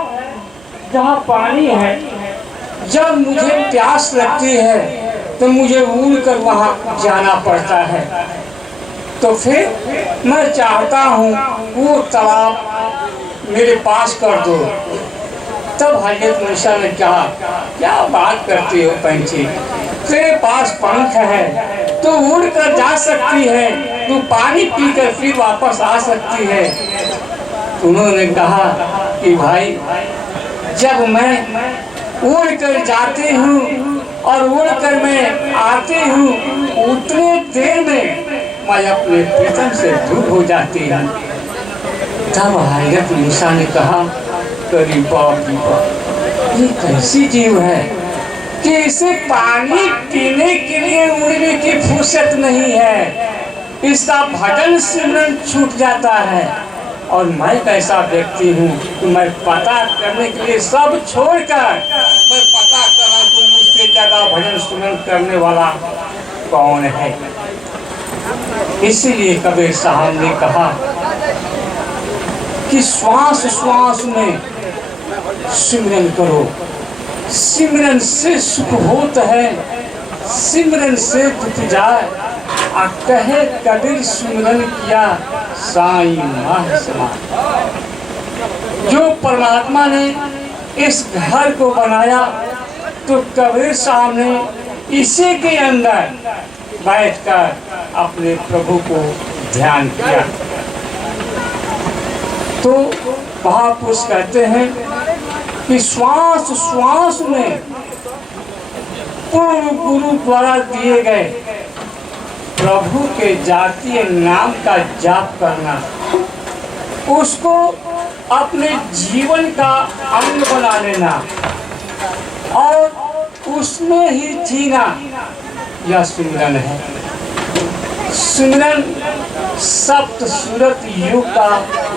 जहाँ पानी है, जब मुझे प्यास लगती है तो मुझे उड़कर वहाँ जाना पड़ता है। तो फिर मैं चाहता हूँ वो तालाब मेरे पास कर दो। तब हजरत मूसा ने कहा, क्या बात करती हो पंछी, तेरे पास पंख है, तू उड़कर जा सकती है, तू पानी पीकर फिर वापस आ सकती है। उन्होंने कहा कि भाई, जब मैं उड़कर जाती हूँ और उड़कर मैं आती हूँ, उतने देर में मैं अपने प्रीतम से दूर हो जाती हूँ। तब हजरत मूसा ने कहा, अरे बाप रे बाप, ये कैसी जीव है कि इसे पानी पीने के लिए उड़ने की फुर्सत नहीं है, इसका भजन सिमरन छूट जाता है। और मैं कैसा व्यक्ति हूँ कि मैं पता करने के लिए सब छोड़कर मैं पता करा कि मुझसे ज्यादा भजन सुमन करने वाला कौन है। इसीलिए कबीर साहब ने कहा कि श्वास श्वास में सिमरन करो, सिमरन से सुख होता है, सिमरन से दुख जाए। आ कहे कबीर सिमरन किया साईं माह समान। जो परमात्मा ने इस घर को बनाया, तो कबीर साहब ने इसी के अंदर बैठकर अपने प्रभु को ध्यान किया। तो महापुरुष कहते हैं कि श्वास श्वास में पूर्व गुरु द्वारा दिए गए प्रभु के जातीय नाम का जाप करना, उसको अपने जीवन का अंग बना लेना और उसमें ही जीना, यह सिमरन है। सिमरन सप्त सूरत युग का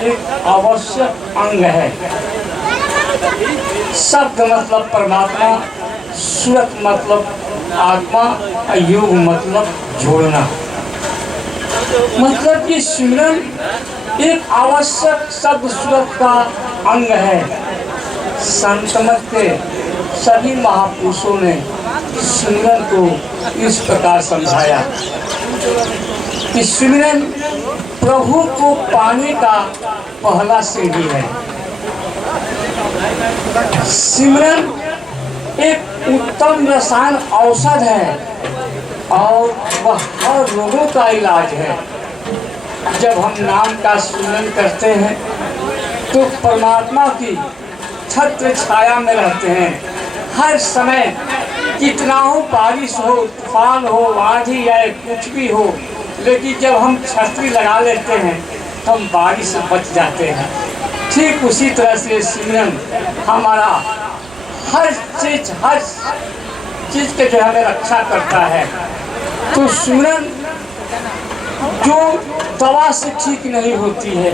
एक आवश्यक अंग है। शब्द मतलब परमात्मा, सूरत मतलब आत्मा, युग मतलब जोड़ना। मतलब कि सिमरन एक आवश्यक शब्द सूरत का अंग है। संत मत के सभी महापुरुषों ने सिमरन को इस प्रकार समझाया कि सिमरन प्रभु को पाने का पहला सीढ़ी है। सिमरन एक उत्तम रसायन औषध है और वह हर रोगों का इलाज है। जब हम नाम का सुमिरन करते हैं तो परमात्मा की छत्र छाया में रहते हैं। हर समय कितना हो, बारिश हो, तूफान हो, आंधी आए, कुछ भी हो, लेकिन जब हम छतरी लगा लेते हैं तो हम बारिश से बच जाते हैं। ठीक उसी तरह से सिमरन हमारा हर चीज के जो हमें रक्षा करता है। तो सिमरन जो दवा से ठीक नहीं होती है,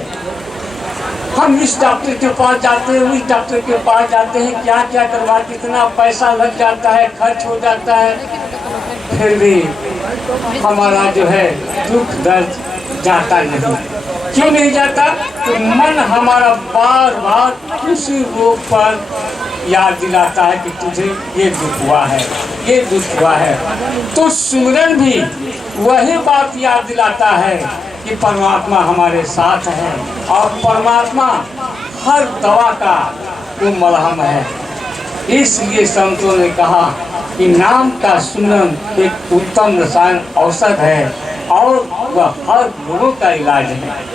हम इस डॉक्टर के पास जाते हैं, उस डॉक्टर के पास जाते हैं, क्या क्या करवा, कितना पैसा लग जाता है, खर्च हो जाता है, फिर भी हमारा जो है दुख दर्द जाता नहीं। क्यों नहीं जाता? तो मन हमारा बार बार उसी रोग पर याद दिलाता है कि तुझे ये दुख हुआ है, ये दुख हुआ है। तो सिमरन भी वही बात याद दिलाता है कि परमात्मा हमारे साथ है और परमात्मा हर दवा का वो मलहम है। इसलिए संतों ने कहा कि नाम का सिमरन एक उत्तम रसायन औषध है और वह हर रोगों का इलाज है।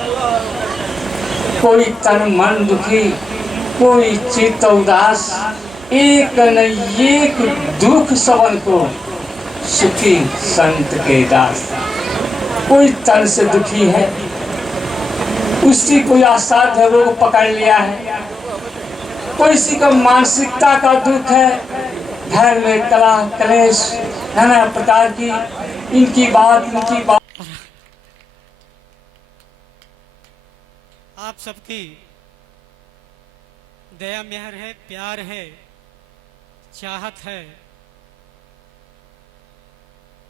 कोई तन मन दुखी, कोई चित्त उदास, एक न एक दुख सबन को सुखी संत के दास। कोई तन से दुखी है, उसकी कोई असाध्य रोग पकड़ लिया है, कोई किसी का मानसिकता का दुख है, घर में कलह कलेश नाना प्रकार की इनकी बात आप सबकी दया मेहर है, प्यार है, चाहत है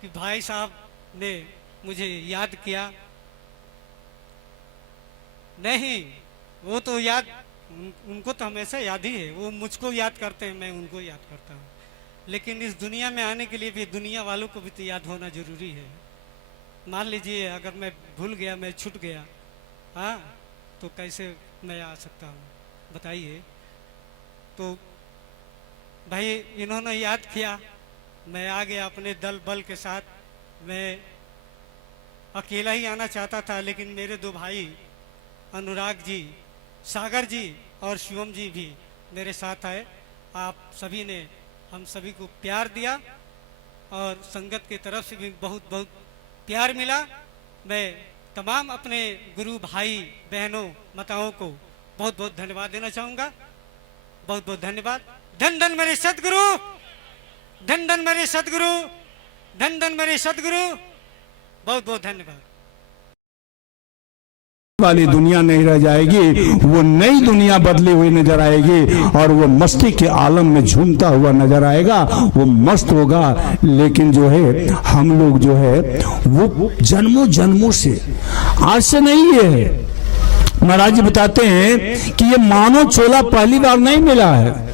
कि भाई साहब ने मुझे याद किया। नहीं, वो तो याद उनको तो हमेशा याद ही है, वो मुझको याद करते हैं, मैं उनको याद करता हूँ। लेकिन इस दुनिया में आने के लिए भी दुनिया वालों को भी तो याद होना जरूरी है। मान लीजिए अगर मैं भूल गया, मैं छूट गया, हाँ, तो कैसे मैं आ सकता हूँ बताइए। तो भाई इन्होंने याद किया, मैं आ गया अपने दल बल के साथ। मैं अकेला ही आना चाहता था, लेकिन मेरे दो भाई अनुराग जी, सागर जी और शिवम जी भी मेरे साथ आए। आप सभी ने हम सभी को प्यार दिया और संगत की तरफ से भी बहुत बहुत प्यार मिला। मैं तमाम अपने गुरु भाई बहनों माताओं को बहुत बहुत धन्यवाद देना चाहूँगा। बहुत बहुत धन्यवाद। धन धन मेरे सतगुरु, धन धन मेरे सतगुरु, धन धन मेरे सतगुरु। बहुत बहुत धन्यवाद। वाली दुनिया नहीं रह जाएगी, वो नई दुनिया बदली हुई नजर आएगी और वो मस्ती के आलम में झूमता हुआ नजर आएगा। वो मस्त होगा, लेकिन जो है हम लोग जो है वो जन्मों जन्मों से, आज से नहीं है। महाराज जी बताते हैं कि ये मानव चोला पहली बार नहीं मिला है।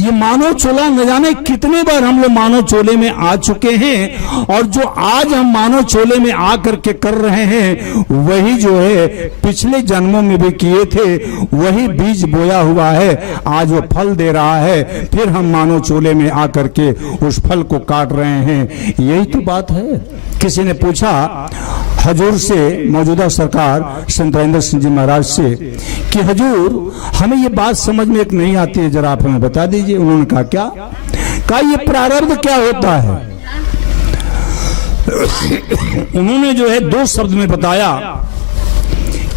ये मानव चोला न जाने कितने बार हम लोग मानव चोले में आ चुके हैं, और जो आज हम मानव चोले में आ करके कर रहे हैं वही जो है पिछले जन्मों में भी किए थे, वही बीज बोया हुआ है, आज वो फल दे रहा है। फिर हम मानव चोले में आ करके उस फल को काट रहे हैं। यही तो बात है। किसी ने पूछा हजूर से, मौजूदा सरकार संत हरिंदर सिंह जी महाराज से, कि हजूर हमें ये बात समझ में एक नहीं आती है, जरा आप हमें बता दीजिए। उन्होंने कहा क्या? कहा ये प्रारब्ध क्या होता है? उन्होंने जो है दो शब्द में बताया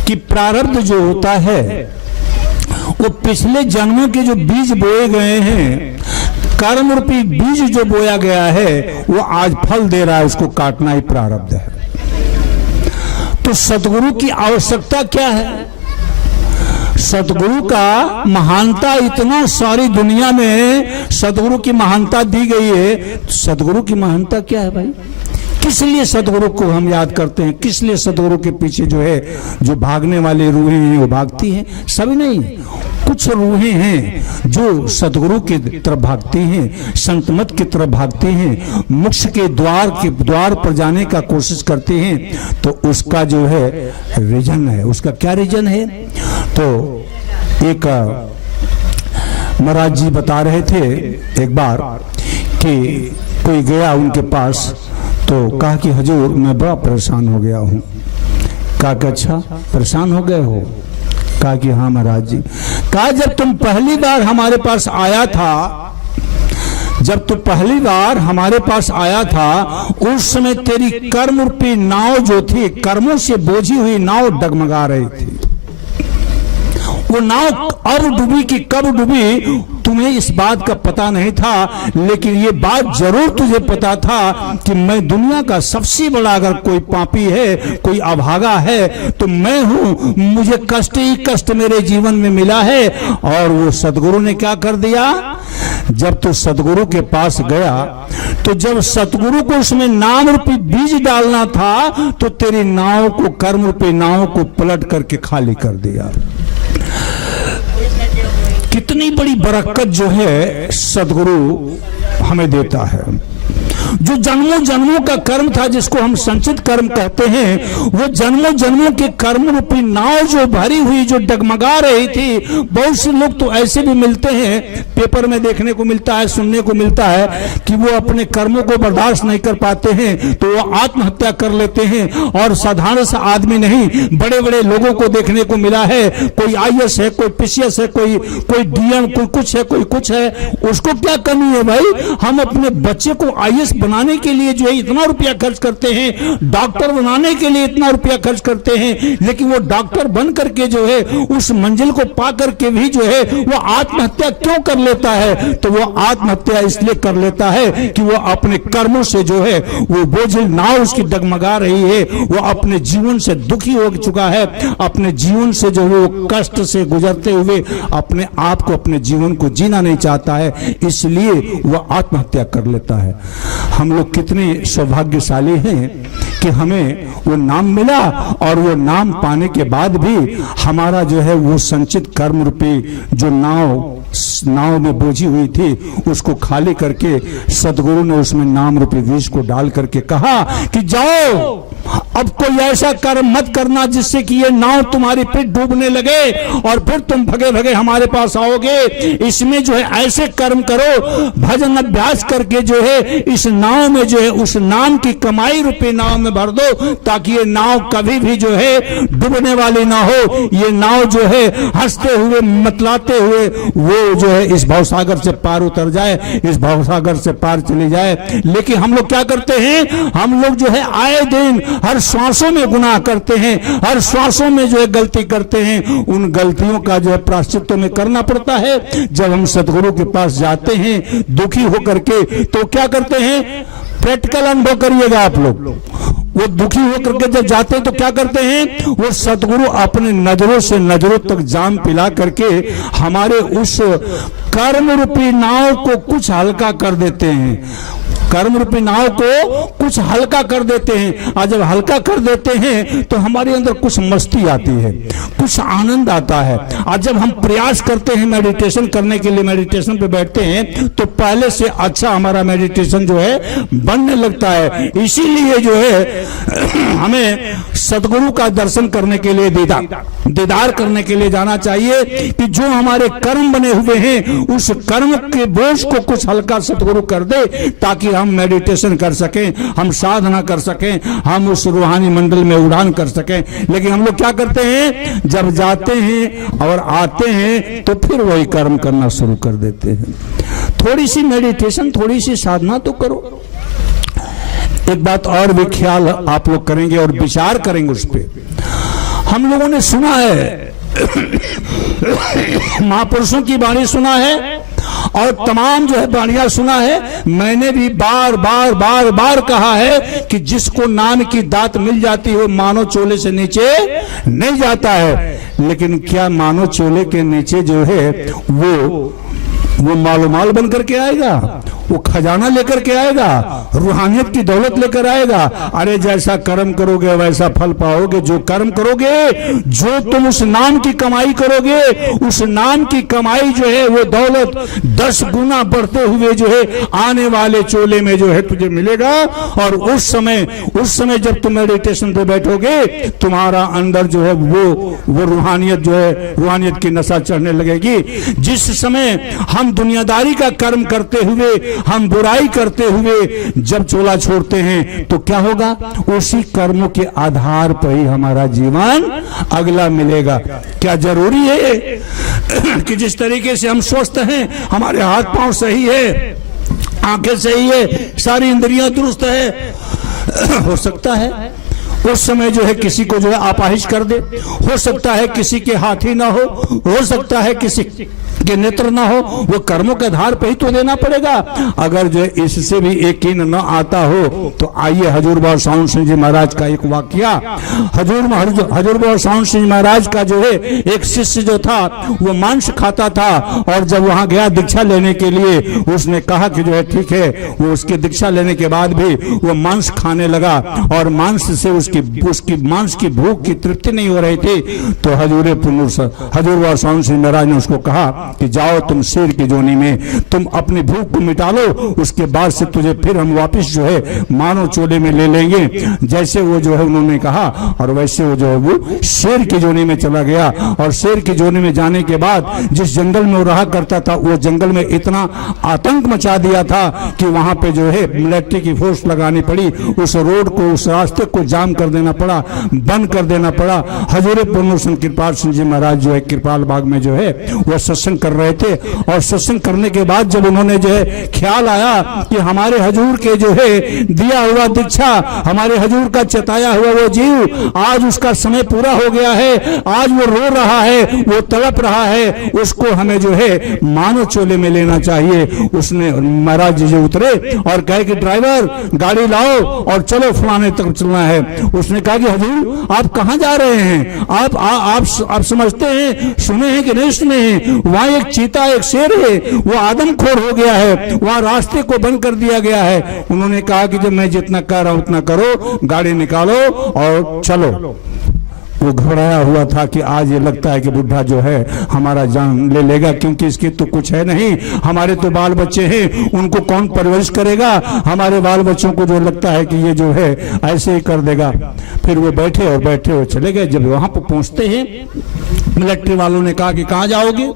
कि प्रारब्ध जो होता है वो पिछले जन्मों के जो बीज बोए गए हैं, कर्म रूपी बीज जो बोया गया है वो आज फल दे रहा है, उसको काटना ही प्रारब्ध है। तो सतगुरु की आवश्यकता क्या है? सतगुरु का महानता इतना सारी दुनिया में सतगुरु की महानता दी गई है। तो सतगुरु की महानता क्या है भाई? किस लिए सतगुरु को हम याद करते हैं? किस लिए सतगुरु के पीछे जो है जो भागने वाली रूहें हैं वो भागती हैं? सभी नहीं, कुछ रूहें हैं जो सतगुरु की तरफ भागती हैं, संतमत की तरफ भागती हैं, मोक्ष के द्वार पर जाने का कोशिश करती हैं। तो उसका जो है रीजन है, उसका क्या रीजन है? तो एक महाराज जी बता रहे थे एक बार कि कोई गया उनके पास, तो कहा कि हजूर मैं बड़ा परेशान हो गया हूँ। कहा कि अच्छा परेशान हो गए हो? कहा कि हाँ महाराज जी। कहा जब तुम पहली बार हमारे पास आया था, जब तू पहली बार हमारे पास आया था, उस समय तेरी कर्म रूपी नाव जो थी, कर्मों से बोझी हुई नाव डगमगा रही थी। वो नाव अब डूबी कि कब डूबी तुम्हें इस बात का पता नहीं था, लेकिन ये बात जरूर तुझे पता था कि मैं दुनिया का सबसे बड़ा अगर कोई पापी है, कोई अभागा है तो मैं हूं। मुझे कष्ट ही कष्ट मेरे जीवन में मिला है। और वो सदगुरु ने क्या कर दिया, जब तू सदगुरु के पास गया तो जब सतगुरु को उसमें नाम रूपी बीज डालना था तो तेरी नाव को, कर्म रूपी नाव को पलट करके खाली कर दिया। कितनी बड़ी बरकत जो है सदगुरु हमें देता है। जो जन्मों जन्मों का कर्म था, जिसको हम संचित कर्म कहते हैं, वो जन्मों जन्मों के कर्म रूपी नाव जो भरी हुई, जो डगमगा रही थी। बहुत से लोग तो ऐसे भी मिलते हैं, पेपर में देखने को मिलता है, सुनने को मिलता है कि वो अपने कर्मों को बर्दाश्त नहीं कर पाते हैं तो वो आत्महत्या कर लेते हैं। और साधारण सा आदमी नहीं, बड़े बड़े लोगों को देखने को मिला है। कोई IAS है, कोई PCS है, कोई DM, कोई कुछ है, कोई कुछ है। उसको क्या कमी है भाई? हम अपने बच्चे को IAS बनाने के लिए जो है इतना रुपया खर्च करते हैं, डॉक्टर बनाने के लिए इतना रुपया खर्च करते हैं, लेकिन वो डॉक्टर बन करके जो है उस मंजिल को पा करके भी जो है वो आत्महत्या क्यों कर लेता है? तो वो आत्महत्या इसलिए कर लेता है कि वो अपने कर्मों से जो है वो बोझिल नाव उसकी डगमगा रही है। वो अपने जीवन से दुखी हो चुका है, अपने जीवन से जो है वो कष्ट से गुजरते हुए अपने आप को, अपने जीवन को जीना नहीं चाहता है, इसलिए वो आत्महत्या कर लेता है। हम लोग कितने सौभाग्यशाली हैं कि हमें वो नाम मिला, और वो नाम पाने के बाद भी हमारा जो है वो संचित कर्म रूपी जो नाव में बोझी हुई थी, उसको खाली करके सदगुरु ने उसमें नाम रूपी बीज को डाल करके कहा कि जाओ, अब कोई ऐसा कर्म मत करना जिससे कि ये नाव तुम्हारी फिर डूबने लगे और फिर तुम भगे भगे हमारे पास आओगे। इसमें जो है ऐसे कर्म करो, भजन अभ्यास करके जो है इस नाव में जो है उस नाम की कमाई रूपी नाव में भर दो, ताकि ये नाव कभी भी जो है डूबने वाली ना हो। ये नाव जो है हंसते हुए, मतलाते हुए वो जो है इस भवसागर से पार उतर जाए, इस भवसागर से पार चली जाए। लेकिन हम लोग क्या करते हैं? हम लोग जो है आए दिन हर श्वासों में गुनाह करते हैं, हर श्वासों में जो है गलती करते हैं। उन गलतियों का जो है प्रायश्चित में करना पड़ता है। जब हम सदगुरु के पास जाते हैं दुखी होकर के, तो क्या करते हैं? प्रैक्टिकल अनुभव करिएगा आप लोग। वो दुखी होकर के जब जाते हैं तो क्या करते हैं? वो सतगुरु अपने नजरों से नजरों तक जाम पिला करके हमारे उस कर्म रूपी नाव को कुछ हल्का कर देते हैं, कर्म रूपी नाव को कुछ हल्का कर देते हैं। और जब हल्का कर देते हैं तो हमारे अंदर कुछ मस्ती आती है, कुछ आनंद आता है। और जब हम प्रयास करते हैं मेडिटेशन करने के लिए, मेडिटेशन पे बैठते हैं तो पहले से अच्छा हमारा मेडिटेशन जो है बनने लगता है। इसीलिए जो है हमें सदगुरु का दर्शन करने के लिए, दीदार करने के लिए जाना चाहिए कि जो हमारे कर्म बने हुए हैं उस कर्म के बोझ को कुछ हल्का सदगुरु कर दे, ताकि हम मेडिटेशन कर सकें, हम साधना कर सकें, हम उस रूहानी मंडल में उड़ान कर सकें। लेकिन हम लोग क्या करते हैं? जब जाते हैं और आते हैं तो फिर वही कर्म करना शुरू कर देते हैं। थोड़ी सी मेडिटेशन, थोड़ी सी साधना तो करो। एक बात और भी ख्याल आप लोग करेंगे और विचार करेंगे उस पर। हम लोगों ने सुना है, महापुरुषों की वाणी सुना है और तमाम जो है वाणियां सुना है। मैंने भी बार बार बार बार कहा है कि जिसको नाम की दात मिल जाती है वो मानो चोले से नीचे नहीं जाता है। लेकिन क्या मानो चोले के नीचे जो है वो मालोमाल बन करके आएगा? वो खजाना लेकर के आएगा, रूहानियत की दौलत लेकर आएगा? अरे जैसा कर्म करोगे वैसा फल पाओगे। जो कर्म करोगे, जो तुम उस नाम की कमाई करोगे, उस नाम की कमाई जो है वो दौलत 10 गुना बढ़ते हुए जो है आने वाले चोले में जो है तुझे मिलेगा। और उस समय जब तुम मेडिटेशन पे बैठोगे, तुम्हारा अंदर जो है वो रूहानियत जो है, रूहानियत की नशा चढ़ने लगेगी। जिस समय हम दुनियादारी का कर्म करते हुए हम बुराई करते हुए जब चोला छोड़ते हैं तो क्या होगा, उसी कर्मों के आधार पर ही हमारा जीवन अगला मिलेगा। क्या जरूरी है कि जिस तरीके से हम स्वस्थ हैं, हमारे हाथ पांव सही है, आंखें सही है, सारी इंद्रियां दुरुस्त है, हो सकता है उस समय जो है किसी को जो है अपाहिज कर दे, हो सकता है किसी के हाथ ही ना हो सकता है किसी के नेत्र ना हो, वो कर्मों के आधार पर ही तो देना पड़ेगा। अगर जो इससे भी यकीन न आता हो तो आइए हजूर बाबा सावन सिंह जी महाराज का एक वाकया। हजूर बाबा सावन सिंह महाराज का जो है एक शिष्य जो था वो मांस खाता था, और जब वहां गया दीक्षा लेने के लिए, उसने कहा कि जो है ठीक है, वो उसकी दीक्षा लेने के बाद भी वो मांस खाने लगा और मांस से उसकी मांस की भूख की तृप्ति नहीं हो रही थी। तो हजूर बाबा सावन सिंह महाराज ने उसको कहा कि जाओ तुम शेर की जोनी में, तुम अपनी भूख को मिटा लो, उसके बाद से तुझे फिर हम वापस जो है मानव चोले में ले लेंगे। जैसे वो जो है उन्होंने कहा, और वैसे वो जो है वो शेर की जोनी में चला गया। और शेर की जोनी में जाने के बाद जिस जंगल में वो रहा करता था, वो जंगल में इतना आतंक मचा दिया था कि वहां पे जो है मिलिट्री की फोर्स लगानी पड़ी, उस रोड को, उस रास्ते को जाम कर देना पड़ा, बंद कर देना पड़ा। हजूर पूर्ण कृपाल सिंह जी महाराज जो है कृपाल बाग में जो है वह सत्संग कर रहे थे, और सत्संग करने के बाद जब उन्होंने जो है ख्याल आया कि हमारे हजूर के जो है दिया हुआ दीक्षा, हमारे हजूर का चताया हुआ वो जीव आज उसका समय पूरा हो गया है, आज वो रो रहा है, वो तड़प रहा है, उसको हमें जो है मानव चोले में लेना चाहिए। उसने महाराज जी उतरे और कहे कि ड्राइवर गाड़ी लाओ और चलो फलाने तक चलना है। उसने कहा कि हजूर आप कहां जा रहे हैं, आप समझते हैं, सुने हैं कि नहीं सुने हैं, वहां एक चीता एक शेर है, वो आदमखोर हो गया है, वहां रास्ते को बंद कर दिया गया है। उन्होंने कहा कि जब मैं जितना कह रहा हूं उतना करो, गाड़ी निकालो और चलो। वो घबराया हुआ था कि आज ये लगता है कि बुढ़ा जो है हमारा जान ले लेगा, क्योंकि इसकी तो कुछ है नहीं, हमारे तो बाल बच्चे हैं, उनको कौन परवरिश करेगा, हमारे बाल बच्चों को जो लगता है कि ये जो है ऐसे ही कर देगा। फिर वो बैठे और बैठे हुए चले गए। जब वहां पर पहुंचते हैं, मिलिट्री वालों ने कहा कि कहां जाओगे,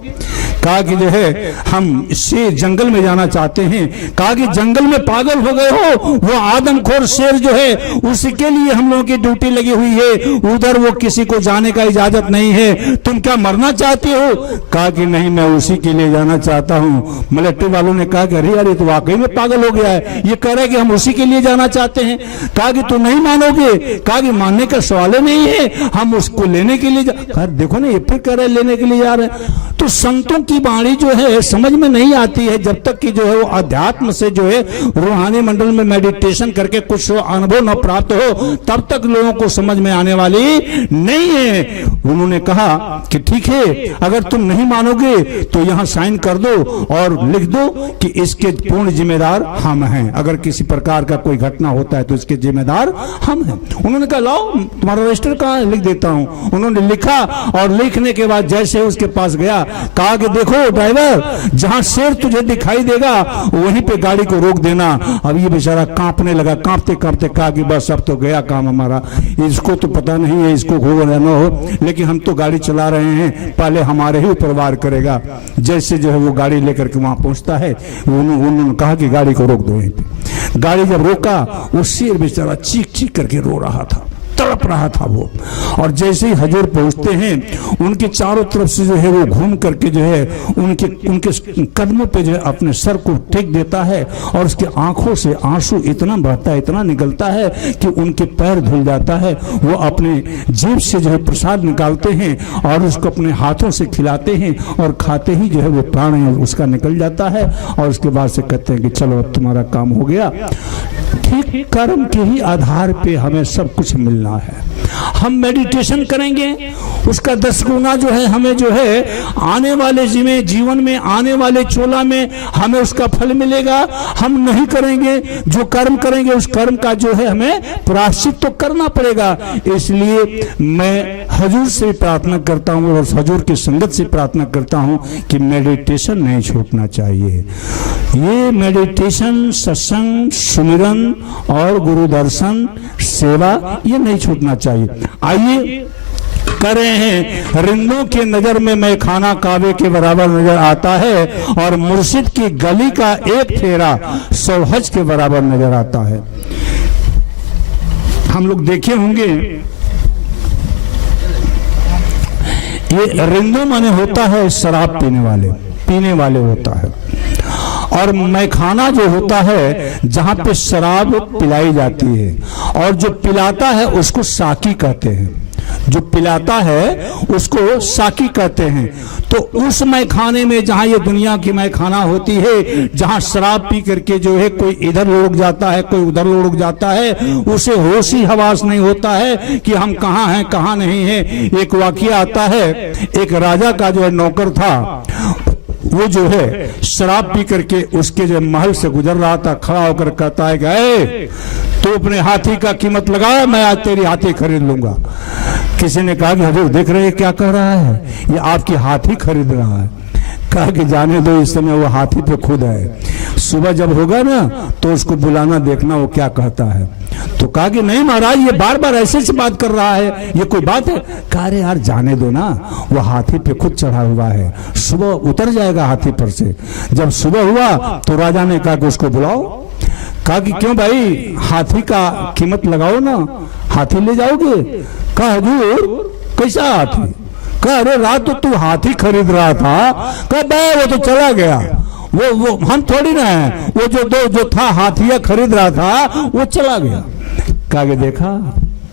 कहा कि जो है हम इससे जंगल में जाना चाहते हैं। कहा कि जंगल में पागल हो गए हो, वो आदमखोर शेर जो है उसके लिए हम लोगों की ड्यूटी लगी हुई है, उधर वो किसी को जाने का इजाजत नहीं है, तुम क्या मरना चाहते हो? कहा कि नहीं, मैं उसी के लिए जाना चाहता हूँ। मिलिट्री वालों ने कहा कि अरे यार ये तो वाकई में पागल हो गया है, ये कह रहा है कि हम उसी के लिए जाना चाहते हैं। कहा कि तुम नहीं मानोगे, कहा कि मानने का सवाल नहीं है, हम उसको लेने के लिए देखो ना, ये फिर कह रहे लेने के लिए जा रहे हैं। तो संतों की वाणी जो है समझ में नहीं आती है जब तक कि जो है वो अध्यात्म से जो है रूहानी मंडल में मेडिटेशन करके कुछ अनुभव न प्राप्त हो, तब तक लोगों को समझ में आने वाली नहीं है। उन्होंने कहा कि ठीक है, अगर तुम नहीं मानोगे तो यहां साइन कर दो और लिख दो कि इसके पूर्ण जिम्मेदार हम हैं, अगर किसी प्रकार का कोई घटना होता है तो इसके जिम्मेदार हम हैं। उन्होंने कहा लाओ तुम्हारा रजिस्टर कहां है, लिख देता हूं। उन्होंने लिखा और लिखने के बाद जैसे उसके पास गया, कहा कि देखो ड्राइवर, जहां शेर तुझे दिखाई देगा वहीं पे गाड़ी को रोक देना। अब ये बेचारा कांपने लगा, कांपते कांपते कहा कि बस अब तो गया काम हमारा, इसको तो पता नहीं है इसको हो न हो, लेकिन हम तो गाड़ी चला रहे हैं, पहले हमारे ही ऊपर वार करेगा। जैसे जो है वो गाड़ी लेकर के वहां पहुंचता है, उन्होंने कहा कि गाड़ी को रोक दो यहीं पे। गाड़ी जब रोका, वो शेर बेचारा चीख चीख करके रो रहा था, तड़प रहा था वो। और जैसे ही हजूर पहुंचते हैं, उनके चारों तरफ से जो है वो घूम करके जो है उनके कदमों पे जो है अपने सर को टेक देता है, और उसके आंखों से आंसू इतना बहता है, इतना निकलता है कि उनके पैर धुल जाता है। वो अपने जेब से जो है प्रसाद निकालते हैं और उसको अपने हाथों से खिलाते हैं, और खाते ही जो है वो प्राण उसका निकल जाता है। और उसके बाद से कहते हैं कि चलो अब तुम्हारा काम हो गया। ठीक कर्म के ही आधार पे हमें सब कुछ मिलना है। हम मेडिटेशन करेंगे, उसका 10 गुना जो है हमें जो है आने वाले जीवन में आने वाले चोला में हमें उसका फल मिलेगा। हम नहीं करेंगे, जो कर्म करेंगे उस कर्म का जो है हमें प्रायश्चित तो करना पड़ेगा। इसलिए मैं हजूर से प्रार्थना करता हूँ और हजूर की संगत से प्रार्थना करता हूँ कि मेडिटेशन नहीं छूटना चाहिए। ये मेडिटेशन, सत्संग, सुमिरन और गुरु दर्शन, सेवा, ये नहीं छूटना चाहिए। आइए कह रहे हैं रिंदों की नजर में मैं खाना काबे के बराबर नजर आता है और मुर्शिद की गली का एक फेरा 100 हज के बराबर नजर आता है। हम लोग देखे होंगे ये रिंदों माने होता है शराब पीने वाले होता है, और मैखाना जो होता है जहां पे शराब पिलाई जाती है, और जो पिलाता है उसको साकी कहते हैं, जो पिलाता है उसको साकी कहते हैं। तो उस मैखाने में जहां ये दुनिया की मैखाना होती है, जहां शराब पी करके जो है कोई इधर लुढ़क जाता है, कोई उधर लुढ़क जाता है, उसे होश ही हवास नहीं होता है कि हम कहाँ हैं कहाँ नहीं हैं। एक वाकया आता है, एक राजा का जो है नौकर था, वो जो है शराब पी करके उसके जो महल से गुजर रहा था, खड़ा होकर कहता है कि तो अपने हाथी का कीमत लगा, मैं आज तेरी हाथी खरीद लूंगा। किसी ने कहा कि हजूर देख रहे हैं क्या कह रहा है, ये आपकी हाथी खरीद रहा है। कहा कि जाने दो, इस समय वो हाथी पे खुद है, सुबह जब होगा ना तो उसको बुलाना, देखना वो क्या कहता है। तो कहा कि नहीं महाराज, ये बार बार ऐसे से बात कर रहा है, ये कोई बात है। कहा अरे यार जाने दो ना, वो हाथी पे खुद चढ़ा हुआ है, सुबह उतर जाएगा हाथी पर से। जब सुबह हुआ तो राजा ने कहा कि उसको बुलाओ। कहा कि क्यों भाई, हाथी का कीमत लगाओ ना, हाथी ले जाओगे। कहा हजूर कैसा हाथी। कहा अरे रात तो तू हाथी खरीद रहा था। कहा बे वो तो चला गया, वो हम थोड़ी ना है, वो जो था हाथिया खरीद रहा था वो चला गया। कहा कि देखा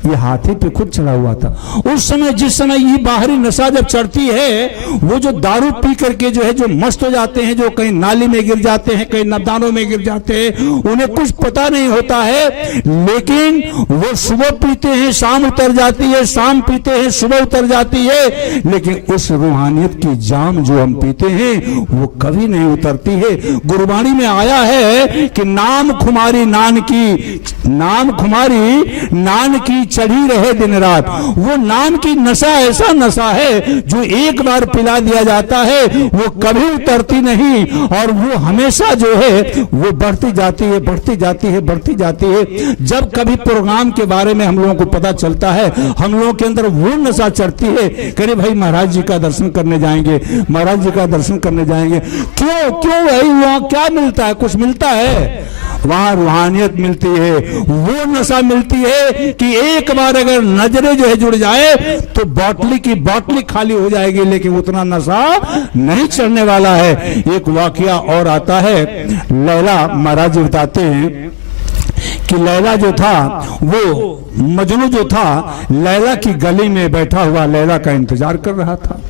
ये हाथी पे खुद चढ़ा हुआ था। उस समय जिस समय ये बाहरी नशा जब चढ़ती है, वो जो दारू पी करके जो है जो मस्त हो जाते हैं, जो कहीं नाली में गिर जाते हैं, कहीं नदानों में गिर जाते हैं, उन्हें कुछ पता नहीं होता है। लेकिन वो सुबह पीते हैं शाम उतर जाती है, शाम पीते हैं सुबह उतर जाती है, लेकिन उस रूहानियत की जाम जो हम पीते हैं वो कभी नहीं उतरती है। गुरबाणी में आया है कि नाम खुमारी नान की चढ़ी रहे दिन रात। वो नाम की नशा ऐसा नशा है जो एक बार पिला दिया जाता है वो कभी उतरती नहीं, और वो हमेशा जो है वो बढ़ती जाती है, बढ़ती जाती है, बढ़ती जाती है। जब कभी प्रोग्राम के बारे में हम लोगों को पता चलता है, हम लोगों के अंदर वो नशा चढ़ती है, करे भाई महाराज जी का दर्शन करने जाएंगे, महाराज जी का दर्शन करने जाएंगे। क्यों भाई, वहां क्या मिलता है? कुछ मिलता है? वहां रूहानियत मिलती है, वो नशा मिलती है कि एक बार अगर नजरें जो है जुड़ जाए तो बोतली की बोतली खाली हो जाएगी, लेकिन उतना नशा नहीं चढ़ने वाला है। एक वाकया और आता है, लैला महाराज जी बताते हैं कि लैला जो था, वो मजनू जो था लैला की गली में बैठा हुआ लैला का इंतजार कर रहा था।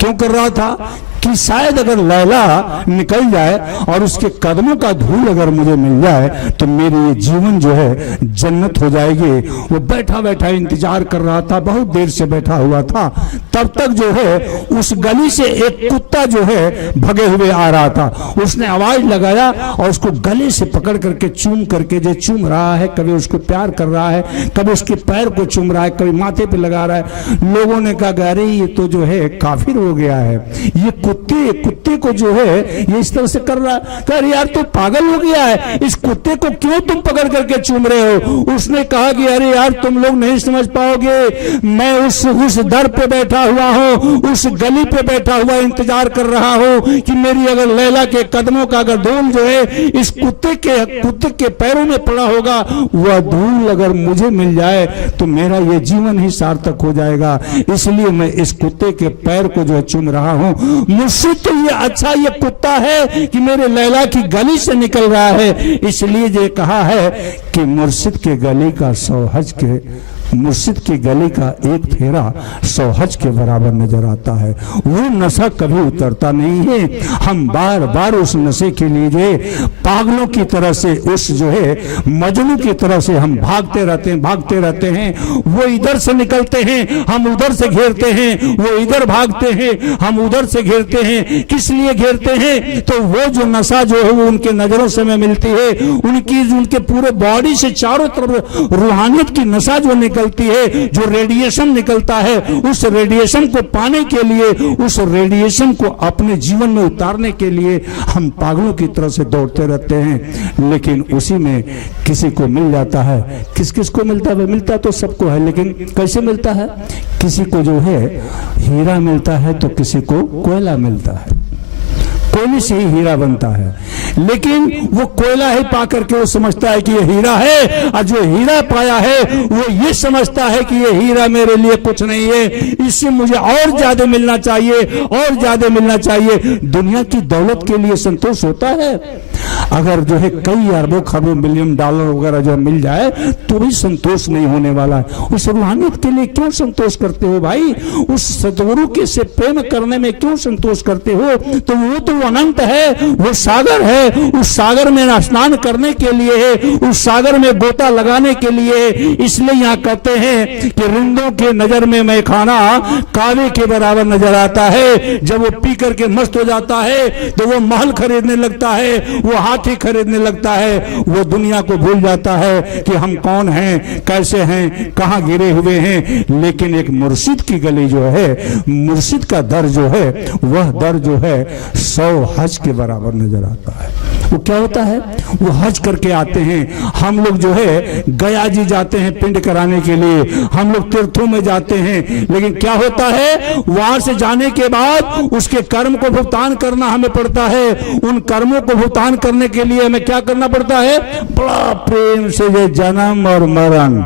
क्यों कर रहा था? कि शायद अगर लैला निकल जाए और उसके कदमों का धूल अगर मुझे मिल जाए तो मेरी ये जीवन जो है जन्नत हो जाएगी। वो बैठा बैठा इंतजार कर रहा था, बहुत देर से बैठा हुआ था। तब तक जो है उस गली से एक कुत्ता जो है भगे हुए आ रहा था। उसने आवाज लगाया और उसको गले से पकड़ करके चूम करके जो चूम रहा है, कभी उसको प्यार कर रहा है, कभी उसके पैर को चूम रहा है, कभी माथे पे लगा रहा है। लोगों ने कहा अरे ये तो जो है काफिर हो गया है, ये कुत्ते को जो है ये इस तरह से कर रहा है। कह यार तो पागल हो गया है, इस कुत्ते को क्यों तुम पकड़ करके चूम रहे हो? उसने कहा कि अरे यार तुम लोग नहीं समझ पाओगे, मैं उस दर पे बैठा हुआ हूँ, उस गली पे बैठा हुआ इंतजार कर रहा हूँ कि मेरी अगर लैला के कदमों का अगर धूल जो है इस कुत्ते के पैरों में पड़ा होगा, वह धूल अगर मुझे मिल जाए तो मेरा ये जीवन ही सार्थक हो जाएगा। इसलिए मैं इस कुत्ते के पैर को जो है चूम रहा हूँ। मुझसे तो ये अच्छा ये कुत्ता है कि मेरे लैला की गली से निकल रहा है। इसलिए ये कहा है कि मुर्शिद के गली का 100 हज के, मुर्शिद की गली का एक फेरा 100 हज के बराबर नजर आता है। वो नशा कभी उतरता नहीं है। हम बार बार उस नशे के लिए पागलों की तरह से, उस जो है मजनू की तरह से हम भागते रहते हैं। वो इधर से निकलते हैं, हम उधर से घेरते हैं, वो इधर भागते हैं, हम उधर से घेरते हैं। किस लिए घेरते हैं? तो वो जो नशा जो है वो उनके नजरों से में मिलती है, उनके पूरे बॉडी से चारों तरफ रूहानियत की नशा जो निकलती है, जो रेडिएशन निकलता है, उस रेडिएशन को पाने के लिए, उस रेडिएशन को अपने जीवन में उतारने के लिए हम पागलों की तरह से दौड़ते रहते हैं। लेकिन उसी में किसी को मिल जाता है। किस किस को मिलता है? मिलता तो सबको है, लेकिन कैसे मिलता है? किसी को जो है हीरा मिलता है तो किसी को कोयला मिलता है। कोयले से ही हीरा बनता है, लेकिन वो कोयला ही पा करके वो समझता है कि ये हीरा है, और जो हीरा पाया है वो ये समझता है कि ये हीरा मेरे लिए कुछ नहीं है, इससे मुझे और ज्यादा मिलना चाहिए, और ज्यादा मिलना चाहिए। दुनिया की दौलत के लिए संतोष होता है? अगर जो है कई अरबों खरबों मिलियन डॉलर वगैरह जो मिल जाए तो भी संतोष नहीं होने वाला है। उस रूहानियत के लिए क्यों संतोष करते हो भाई? उस सतगुरु के से प्रेम करने में क्यों संतोष करते हो? तो वो अनंत है, वो सागर है, उस सागर में स्नान करने के लिए है, उस सागर में गोता लगाने के लिए है। इसलिए यहाँ कहते हैं कि रिंदों के नजर में मैं खाना कावे के बराबर नजर आता है। जब वो पी करके मस्त हो जाता है तो वो महल खरीदने लगता है, वो हाथी खरीदने लगता है, वो दुनिया को भूल जाता है कि हम कौन हैं, कैसे हैं, कहाँ गिरे हुए हैं। लेकिन एक मुर्शिद की गली जो है, मुर्शिद का दर जो है, वह दर जो है 100 हज के बराबर नजर आता है। वो क्या होता है? वो हज करके आते हैं। हम लोग जो है गया जी जाते हैं पिंड कराने के लिए, हम लोग तीर्थों में जाते हैं, लेकिन क्या होता है वहां से जाने के बाद उसके कर्म को भुगतान करना हमें पड़ता है। उन कर्मों को भुगतान करने के लिए हमें क्या करना पड़ता है? बड़ा प्रेम से ये जन्म और मरण,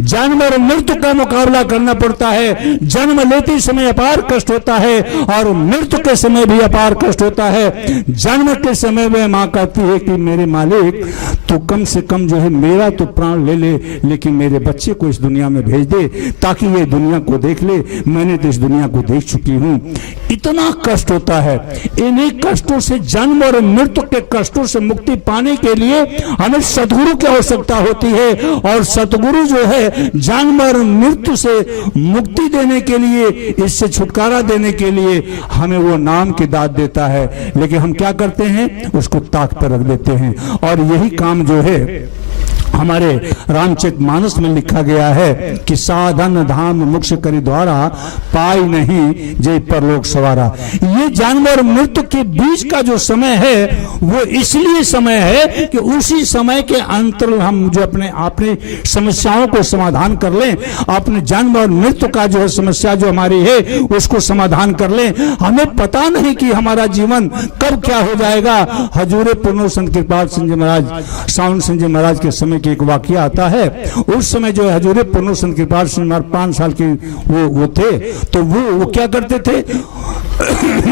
जन्म और मृत्यु का मुकाबला करना पड़ता है। जन्म लेते समय अपार कष्ट होता है और मृत्यु के समय भी अपार कष्ट होता है। जन्म के समय में मां कहती है कि मेरे मालिक तो कम से कम जो है मेरा तो प्राण ले ले, लेकिन मेरे बच्चे को इस दुनिया में भेज दे ताकि ये दुनिया को देख ले। मैंने तो इस दुनिया को देख चुकी हूं। इतना कष्ट होता है। इन्हीं कष्टों से, जन्म और मृत्यु के कष्टों से मुक्ति पाने के लिए हमें सदगुरु की आवश्यकता होती है। और सदगुरु जो है जन्म और मृत्यु से मुक्ति देने के लिए, इससे छुटकारा देने के लिए हमें वो नाम की दात देता है। लेकिन हम क्या करते हैं? उसको ताक पर रख देते हैं। और यही काम जो है हमारे रामचरितमानस में लिखा गया है कि साधन धाम मोक्ष करि द्वारा, पाई नहीं जय परलोक सवारा। ये जन्म और मृत्यु के बीच का जो समय है वो इसलिए समय है कि उसी समय के अंतर हम जो अपने समस्याओं को समाधान कर लें, अपने जन्म और मृत्यु का जो समस्या जो हमारी है उसको समाधान कर लें। हमें पता नहीं कि हमारा जीवन कब क्या हो जाएगा। हजूर पूर्ण संत कृपाल संजय महाराज, सावन संजय महाराज के समय कि एक वाकया आता है। उस समय जो हजूर पूर्ण संत कृपाल सिंह महाराज 5 साल के वो थे, तो वो क्या करते थे?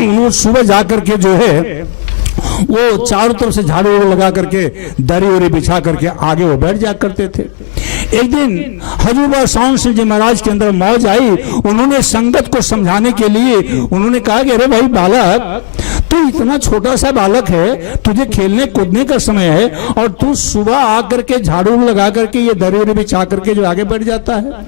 वो सुबह जाकर के जो है वो चारों तरफ से झाड़ू लगा करके दरी उरी बिछा करके आगे वो बैठ जा करते थे। एक दिन हजूर सावन सिंह जी महाराज के अंदर मौज आई। उन्होंने संगत को समझाने के लिए उन्होंने कहा कि अरे भाई बालक, तू इतना छोटा सा बालक है, तुझे खेलने कूदने का समय है और तू सुबह आकर के झाड़ू लगा करके ये दरी उरी बिछा करके जो आगे बैठ जाता है।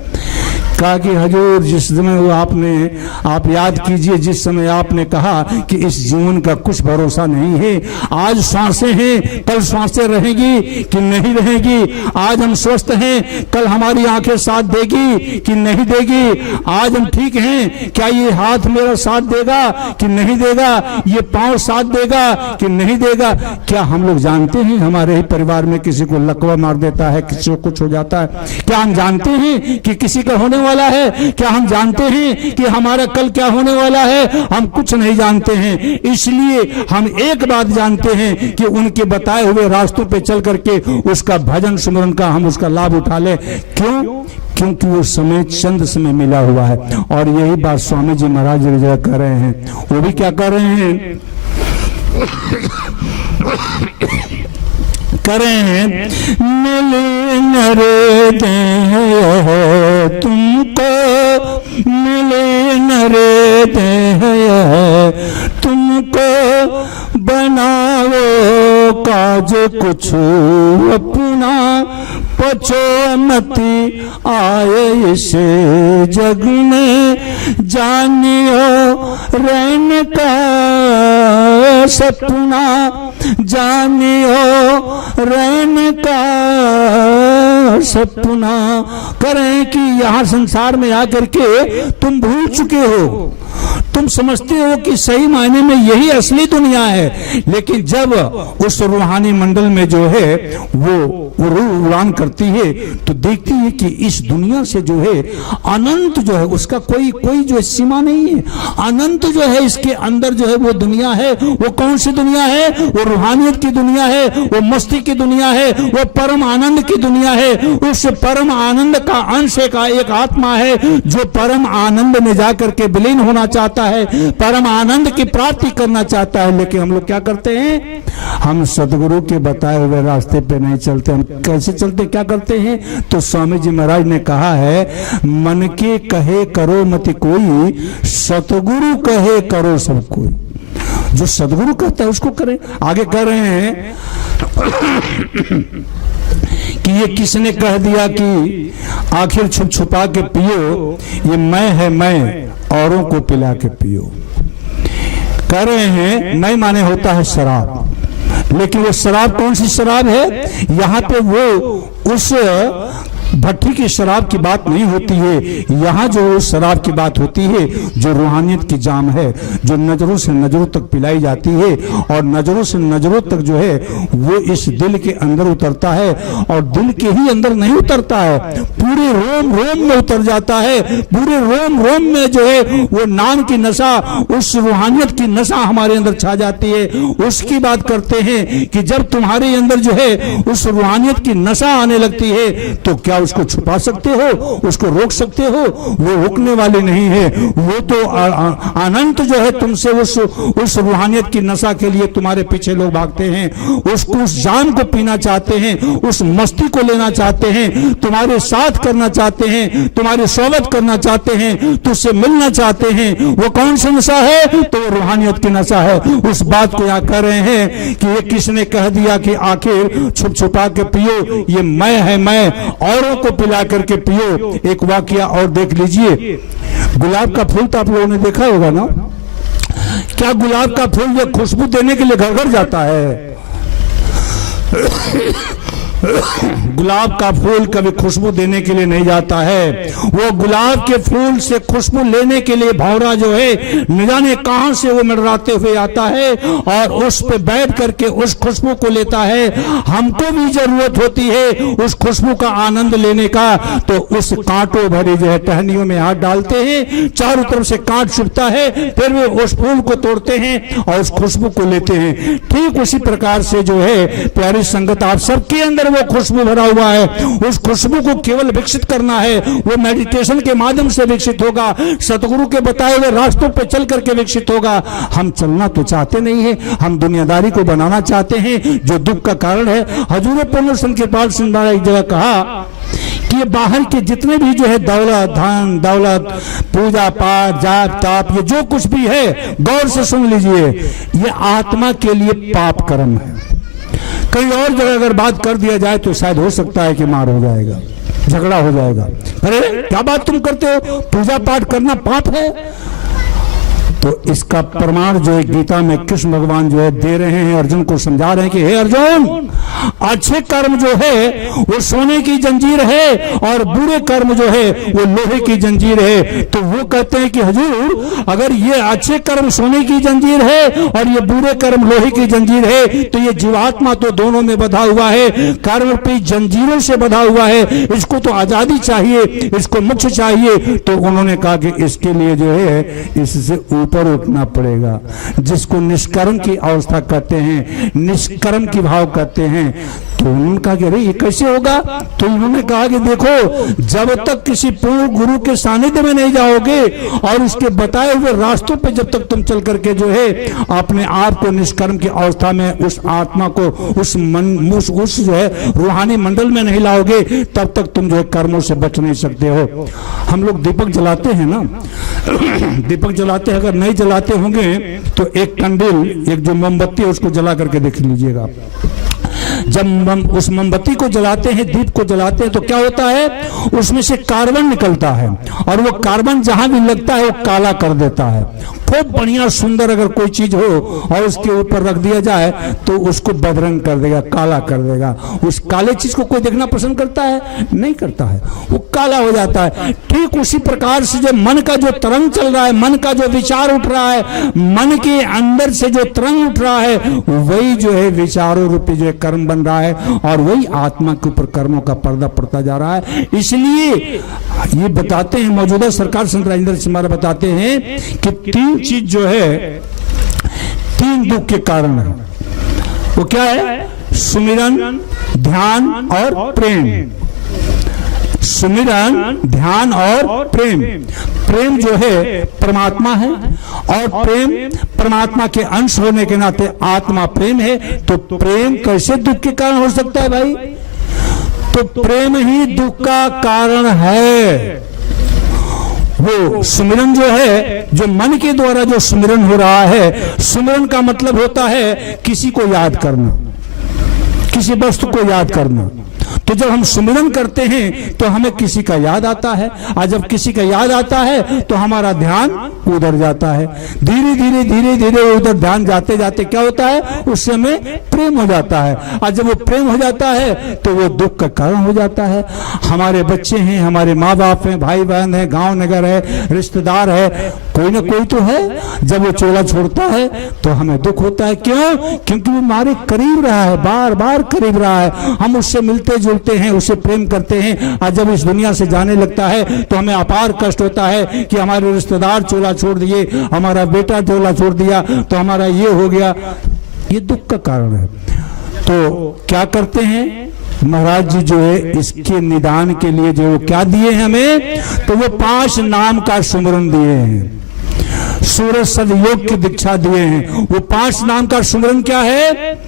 कहा कि हजूर जिस समय वो आप याद कीजिए, जिस समय आपने कहा कि इस जीवन का कुछ भरोसा नहीं है। आज सांसें हैं, कल सांसें रहेगी कि नहीं रहेगी। आज हम स्वस्थ हैं, कल हमारी आंखें साथ देगी कि नहीं देगी। आज हम ठीक हैं, क्या ये हाथ मेरा साथ देगा कि नहीं देगा? ये पांव साथ देगा कि नहीं देगा? क्या हम लोग जानते हैं हमारे ही परिवार में किसी को लकवा मार देता है, किसी को कुछ हो जाता है? क्या हम जानते हैं कि किसी का होने वाला है? क्या हम जानते हैं कि हमारा कल क्या होने वाला है? हम कुछ नहीं जानते हैं। इसलिए हम एक बात जानते हैं कि उनके बताए हुए रास्तों पे चल करके उसका भजन सुमरन का हम उसका लाभ उठा ले। क्यों? क्योंकि वो समय चंद समय मिला हुआ है। और यही बात स्वामी जी महाराज जगह कर रहे हैं। वो भी क्या कर रहे हैं? करें मिले नरे दे तुमको, मिले नरे दे तुमको, बनाओ काज कुछ अपना, पचो मती आए इस जग में, जानियो रहने का सपना, जानियो रैन का सपना करें कि यहाँ संसार में आकर के तुम भूल चुके हो, तुम समझते हो कि सही मायने में यही असली दुनिया है, लेकिन जब उस रूहानी मंडल में जो है वो रूह उड़ान करती है तो देखती है कि इस दुनिया से जो है अनंत जो है उसका कोई जो है सीमा नहीं है। अनंत जो है इसके अंदर जो है वो दुनिया है। वो कौन सी दुनिया है? वो रूहानियत की दुनिया है, वो मस्ती की दुनिया है, वो परम आनंद की दुनिया है। उस परम आनंद का अंश का एक आत्मा है जो परम आनंद में जाकर के विलीन होना चाहता है, परम आनंद की प्राप्ति करना चाहता है। लेकिन हम लोग क्या करते हैं? हम सदगुरु के बताए हुए रास्ते पे नहीं चलते। हम कैसे चलते, क्या करते हैं? तो स्वामी जी महाराज ने कहा है, मन के कहे करो मत कोई, सतगुरु कहे करो सब कोई। जो सदगुरु कहता है उसको करें। आगे कह रहे हैं कि ये किसने कह दिया कि आखिर छुप छुपा के पियो, ये मैं है मैं, औरों को पिला के पियो। कह रहे हैं मैं माने होता है शराब, लेकिन वो शराब कौन सी शराब है? यहाँ पे वो उस भट्टी की शराब की बात नहीं होती है। यहाँ जो उस शराब की बात होती है जो रूहानियत की जाम है, जो नजरों से नजरों तक पिलाई जाती है और नजरों से नजरों तक जो है वो इस दिल के अंदर उतरता है। और दिल के ही अंदर नहीं उतरता है, पूरे रोम रोम में उतर जाता है। पूरे रोम रोम में जो है वो नाम की नशा, उस रूहानियत की नशा हमारे अंदर छा जाती है। उसकी बात करते हैं कि जब तुम्हारे अंदर जो है उस रूहानियत की नशा आने लगती है तो क्या उसको छुपा सकते हो? उसको रोक सकते हो? वो रुकने वाली नहीं है। वो तो अनंत जो है तुमसे उस रूहानियत की नशा के लिए तुम्हारे पीछे लोग भागते हैं। उसको, उस जान को पीना चाहते हैं, उस मस्ती को लेना चाहते हैं, तुम्हारे साथ करना चाहते हैं, तुम्हारी सोबत करना चाहते हैं, तुझसे मिलना चाहते हैं। वो कौन सा नशा है? तो रूहानियत की नशा है। उस बात को यहाँ कह रहे हैं कि ये किसने कह दिया कि आखिर छुप छुपा के पियो, ये मैं है मैं, औरों को पिला करके पियो। एक वाकया और देख लीजिए। गुलाब का फूल तो आप लोगों ने देखा होगा ना? क्या गुलाब का फूल जो खुशबू देने के लिए घर घर जाता है? गुलाब का फूल कभी खुशबू देने के लिए नहीं जाता है। वो गुलाब के फूल से खुशबू लेने के लिए भौरा जो है न जाने कहां से वो मंडराते हुए आता है और उस पे बैठ करके उस खुशबू को लेता है। हमको भी जरूरत होती है उस खुशबू का आनंद लेने का, तो उस कांटों भरी जो है टहनियों में हाथ डालते हैं, चारों तरफ से कांट छुपता है, फिर वे उस फूल को तोड़ते हैं और उस खुशबू को लेते हैं। ठीक उसी प्रकार से जो है प्यारी संगत, आप सबके अंदर वो खुशबू भरा हुआ है। उस खुशबू को केवल विकसित करना है। वो मेडिटेशन के माध्यम से विकसित होगा, सतगुरु के बताए हुए रास्तों पर चल करके विकसित होगा। हम चलना तो चाहते नहीं है, हम दुनियादारी को बनाना चाहते हैं जो दुख का कारण है। हजूर पूर्ण कृपाल सिंह ने एक जगह कहा कि ये बाहर के जितने भी जो है दौलत, धन दौलत, पूजा पाठ, जाप ताप, ये जो कुछ भी है, गौर से सुन लीजिए, ये आत्मा के लिए पाप कर्म है। कहीं और जगह अगर बात कर दिया जाए तो शायद हो सकता है कि मार हो जाएगा, झगड़ा हो जाएगा। अरे क्या बात तुम करते हो, पूजा पाठ करना पाप है? तो इसका प्रमाण जो है गीता में कृष्ण भगवान जो है दे रहे हैं, अर्जुन को समझा रहे हैं कि हे अर्जुन, अच्छे कर्म जो है वो सोने की जंजीर है और बुरे कर्म जो है वो लोहे की जंजीर है। तो वो कहते हैं कि हुजूर, अगर ये अच्छे कर्म सोने की जंजीर है और ये बुरे कर्म लोहे की जंजीर है, तो ये जीवात्मा तो दोनों में बंधा हुआ है, कर्म पे जंजीरों से बंधा हुआ है, इसको तो आजादी चाहिए, इसको मोक्ष चाहिए। तो उन्होंने कहा कि इसके लिए जो है इससे ऊपर उठना पड़ेगा, जिसको निष्कर्म की अवस्था कहते हैं, निष्कर्म की भाव कहते हैं। तो उन्होंने कहा कि अरे ये कैसे होगा? तो उन्होंने कहा कि देखो, जब तक किसी पूर्ण गुरु के सानिध्य में नहीं जाओगे और उसके बताए हुए रास्तों पे जब तक तुम चल करके जो है अपने आप को निष्कर्म की अवस्था में, उस आत्मा को उस जो है रूहानी मंडल में नहीं लाओगे, तब तक तुम जो है कर्मों से बच नहीं सकते हो। हम लोग दीपक जलाते हैं ना, दीपक जलाते हैं, अगर नहीं जलाते होंगे तो एक कंडील, एक जो मोमबत्ती है उसको जला करके देख लीजिएगा। जब उस मोमबत्ती को जलाते हैं, दीप को जलाते हैं, तो क्या होता है, उसमें से कार्बन निकलता है और वो कार्बन जहां भी लगता है वो काला कर देता है। खूब बढ़िया सुंदर अगर कोई चीज हो और उसके ऊपर रख दिया जाए तो उसको बदरंग कर देगा, काला कर देगा। उस काले चीज को कोई देखना पसंद करता है? नहीं करता है, वो काला हो जाता है। ठीक उसी प्रकार से जो मन का जो तरंग चल रहा है, मन का जो विचार उठ रहा है, मन के अंदर से जो तरंग उठ रहा है, वही जो है विचारों रूपी जो है कर्म बन रहा है और वही आत्मा के ऊपर कर्मों का पर्दा पड़ता जा रहा है। इसलिए ये बताते हैं मौजूदा सरकार संत राजेंद्र सिंह महाराज बताते हैं कि 3 चीज जो है 3 दुख के कारण है। वो क्या है? सुमिरन, ध्यान और प्रेम। सुमिरन, ध्यान और प्रेम। प्रेम जो है परमात्मा है और प्रेम परमात्मा के अंश होने के नाते आत्मा प्रेम है। तो प्रेम कैसे दुख के कारण हो सकता है भाई? तो प्रेम ही दुख का कारण है। वो सुमिरन जो है, जो मन के द्वारा जो सुमिरन हो रहा है, सुमिरन का मतलब होता है किसी को याद करना, किसी वस्तु को याद करना। तो जब हम सुमिरन करते हैं तो हमें किसी का याद आता है, और जब किसी का याद आता है तो हमारा ध्यान उधर जाता है। धीरे धीरे धीरे धीरे उधर ध्यान जाते जाते क्या होता है? उस समय प्रेम हो जाता है, और जब वो प्रेम हो जाता है तो वो दुख का कारण हो जाता है। हमारे बच्चे हैं, हमारे माँ बाप हैं, भाई बहन है, गांव नगर है, रिश्तेदार है, कोई ना कोई तो है। जब वो चोला छोड़ता है तो हमें दुख होता है। क्यों? क्योंकि वो हमारे करीब रहा है, बार बार करीब रहा है, हम उससे मिलते जुलते हैं, उसे प्रेम करते हैं, और जब इस दुनिया से जाने लगता है तो हमें अपार कष्ट होता है कि हमारे रिश्तेदार चोला छोड़ दिए, हमारा बेटा चोला छोड़ दिया, तो हमारा ये हो गया। ये दुख का कारण है। तो क्या करते हैं महाराज जी जो है इसके निदान के लिए जो क्या दिए हैं हमें? तो वो 5 नाम का सुमिरन दिए हैं, सूरज सदयोग की दीक्षा दिए हैं। वो 5 नाम का सुमिरन क्या है?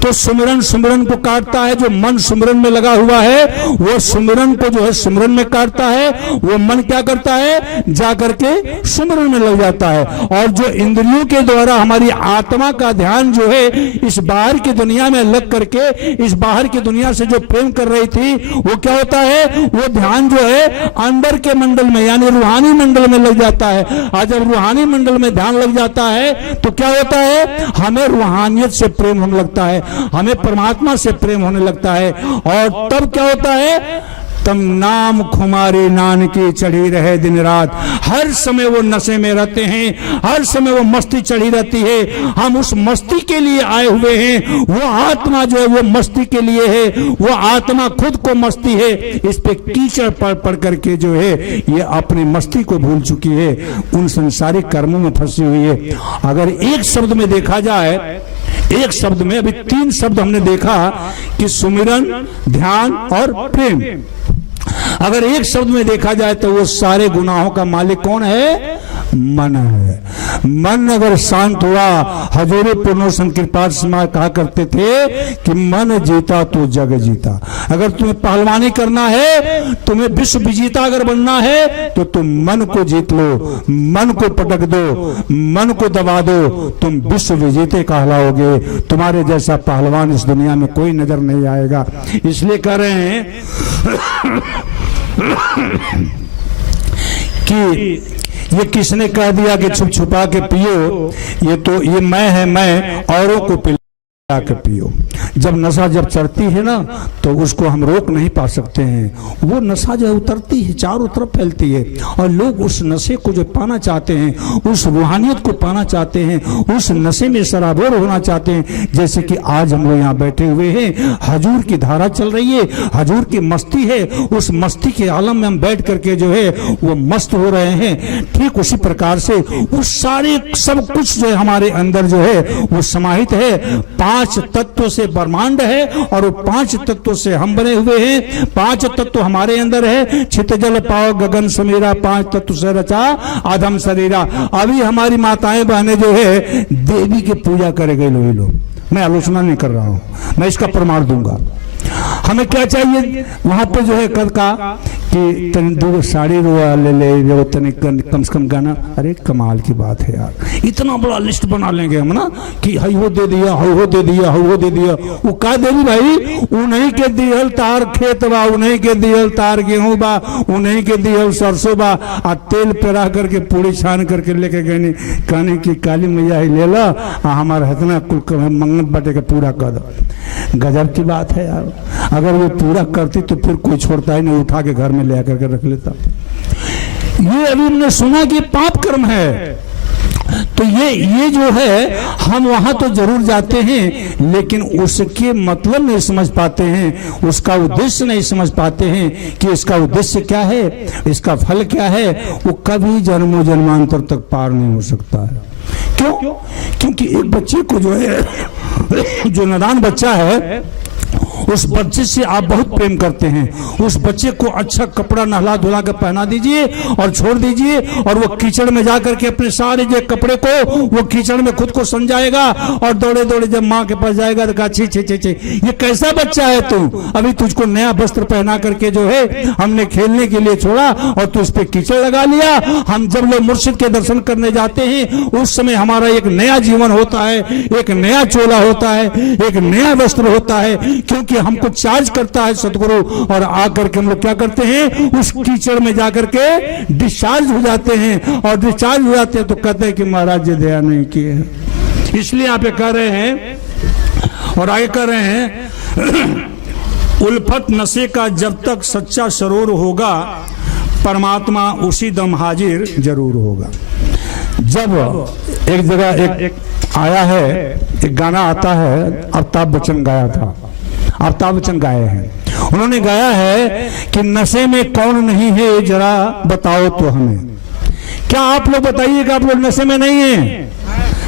तो सुमिरन सुमिरन को काटता है। जो मन सुमिरन में लगा हुआ है वो सुमिरन को जो है सुमिरन में काटता है। वो मन क्या करता है? जाकर के सुमिरन में लग जाता है। और जो इंद्रियों के द्वारा हमारी आत्मा का ध्यान जो है इस बाहर की दुनिया में लग करके इस बाहर की दुनिया से जो प्रेम कर रही थी, वो क्या होता है? वो ध्यान जो है अंदर के मंडल में यानी रूहानी मंडल में लग जाता है। और जब रूहानी मंडल में ध्यान लग जाता है तो क्या होता है? हमें रूहानियत से प्रेम होने लगता है, हमें परमात्मा से प्रेम होने लगता है। और तब क्या होता है? तब नाम खुमारी नानकी चढ़ी रहे दिन रात। हर समय वो नशे में रहते हैं, हर समय वो मस्ती चढ़ी रहती है। हम उस मस्ती के लिए आए हुए हैं। वो आत्मा जो है वो मस्ती के लिए है, वो आत्मा खुद को मस्ती है। इस पे कीचड़ पड़ पड़ करके जो है ये अपनी मस्ती को भूल चुकी है, उन संसारिक कर्मों में फंसी हुई है। अगर एक शब्द में देखा जाए, एक शब्द में, अभी 3 शब्द हमने देखा कि सुमिरन, ध्यान और प्रेम। अगर एक शब्द में देखा जाए तो वो सारे गुनाहों का मालिक कौन है? मन है। मन अगर शांत हुआ, हजूर पूर्णोसन कृपाल समाज कहा करते थे कि मन जीता तो जग जीता। अगर तुम्हें पहलवानी करना है, तुम्हें विश्व विजेता अगर बनना है तो तुम मन को जीत लो, मन को पटक दो, मन को दबा दो, तुम विश्व विजेते कहलाओगे। तुम्हारे जैसा पहलवान इस दुनिया में कोई नजर नहीं आएगा। इसलिए कह रहे हैं कि ये किसने कह दिया कि छुप छुपा के पियो? ये तो ये मैं है, मैं औरों को पिला के पियो। जब नशा जब चढ़ती है ना तो उसको हम रोक नहीं पा सकते हैं। वो नशा जो उतरती है चारों तरफ फैलती है और लोग उस नशे को जो पाना चाहते हैं, उस रूहानियत को पाना चाहते हैं, उस नशे में सराबोर होना चाहते हैं। जैसे कि आज हम लोग यहाँ बैठे हुए हैं, हजूर की धारा चल रही है, हजूर की मस्ती है, उस मस्ती के आलम में हम बैठ करके जो है वो मस्त हो रहे हैं। ठीक उसी प्रकार से वो सारे सब कुछ जो है हमारे अंदर जो है वो समाहित है। 5 तत्वों से ब्रह्मांड है और वो 5 तत्वों से हम बने हुए हैं। 5 तत्व हमारे अंदर है। छित जल पाव गगन समीरा, 5 तत्व से रचा आदम शरीरा। अभी हमारी माताएं बहनें जो है देवी की पूजा करे गए लोग। मैं आलोचना नहीं कर रहा हूं, मैं इसका प्रमाण दूंगा। हमें क्या चाहिए वहां पे जो है कल का कि तनी दो साड़ी रुआ ले ले जो तनी कम से कम गाना। अरे कमाल की बात है यार, इतना बड़ा लिस्ट बना लेंगे हम ना कि हई हो दे दिया, हई हो दे दिया, हई हो दे दिया। वो का देली भाई, उन्हीं के दिहल तार खेत बा, उन्हीं के दिहल तार गेहूं बा, उन्हीं के दिहल सरसों बा। आ तेल पेरा करके पूरी छान करके लेके गए, कहने की काली मैया ही ले ला, हमारा इतना कुल मंगल बाटे के पूरा कर दो। गजब की बात है यार, अगर वो पूरा करती तो फिर कोई छोड़ता ही नहीं, उठा के घर में ले आकर के रख लेता। ये अभी हमने सुना कि पाप कर्म है, तो ये जो है हम वहां तो जरूर जाते हैं, लेकिन उसके मतलब नहीं समझ पाते हैं, उसका उद्देश्य नहीं समझ पाते हैं कि इसका उद्देश्य क्या है, इसका फल क्या है। वो कभी जन्मों जन्मांतर तक पार नहीं हो सकता है। क्यों? क्योंकि एक बच्चे को जो है, जो नादान बच्चा है, उस बच्चे से आप बहुत प्रेम करते हैं। उस बच्चे को अच्छा कपड़ा नहला धुला कर पहना दीजिए और छोड़ दीजिए, और वो कीचड़ में जाकर के अपने सारे जो कपड़े को वो कीचड़ में खुद को समझाएगा, और दौड़े दौड़े जब माँ के पास जाएगा तो कहा, छी छी छी छी, ये कैसा बच्चा है तू, अभी तुझको नया वस्त्र पहना करके जो है हमने खेलने के लिए छोड़ा और तू उस पर कीचड़ लगा लिया। हम जब लोग मुर्शिद के दर्शन करने जाते हैं उस समय हमारा एक नया जीवन होता है, एक नया चोला होता है, एक नया वस्त्र होता है, क्योंकि हमको चार्ज करता है सतगुरु। और आकर के हम लोग क्या करते हैं, उस कीचड़ में जाकर के डिस्चार्ज हो जाते हैं, और डिस्चार्ज हो जाते हैं तो कहते हैं कि महाराज जी दया नहीं किए। इसलिए आप ये कह रहे हैं, और आगे कह रहे हैं, उल्फत नशे का जब तक सच्चा सरूर होगा, परमात्मा उसी दम हाजिर जरूर होगा। जब एक जगह एक आया है, एक गाना आता है, अमिताभ बच्चन गाया था, अमिताभ बच्चन गाए हैं। उन्होंने गाया है कि नशे में कौन नहीं है जरा बताओ तो हमें। क्या आप लोग बताइएगा, आप लोग नशे में नहीं हैं?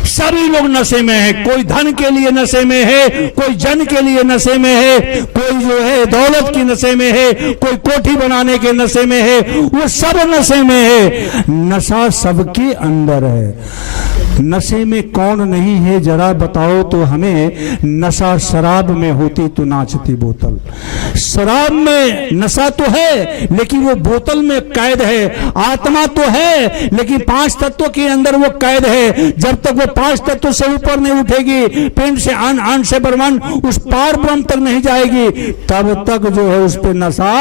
सभी लोग नशे में है। कोई धन के लिए नशे में है, कोई जन के लिए नशे में है, कोई जो है दौलत की नशे में है, कोई कोठी बनाने के नशे में है, वो सब नशे में है। नशा सबके अंदर है। नशे में कौन नहीं है जरा बताओ तो हमें, नशा शराब में होती तो नाचती बोतल। शराब में नशा तो है, लेकिन वो बोतल में कैद है। आत्मा तो है, लेकिन 5 तत्वों के अंदर वो कैद है। जब तक वो 5 तत्वों से ऊपर नहीं उठेगी, पिंड से अन्न से ब्रह्मन, उस पार ब्रह्म तक नहीं जाएगी, तब तक जो है उस पर नशा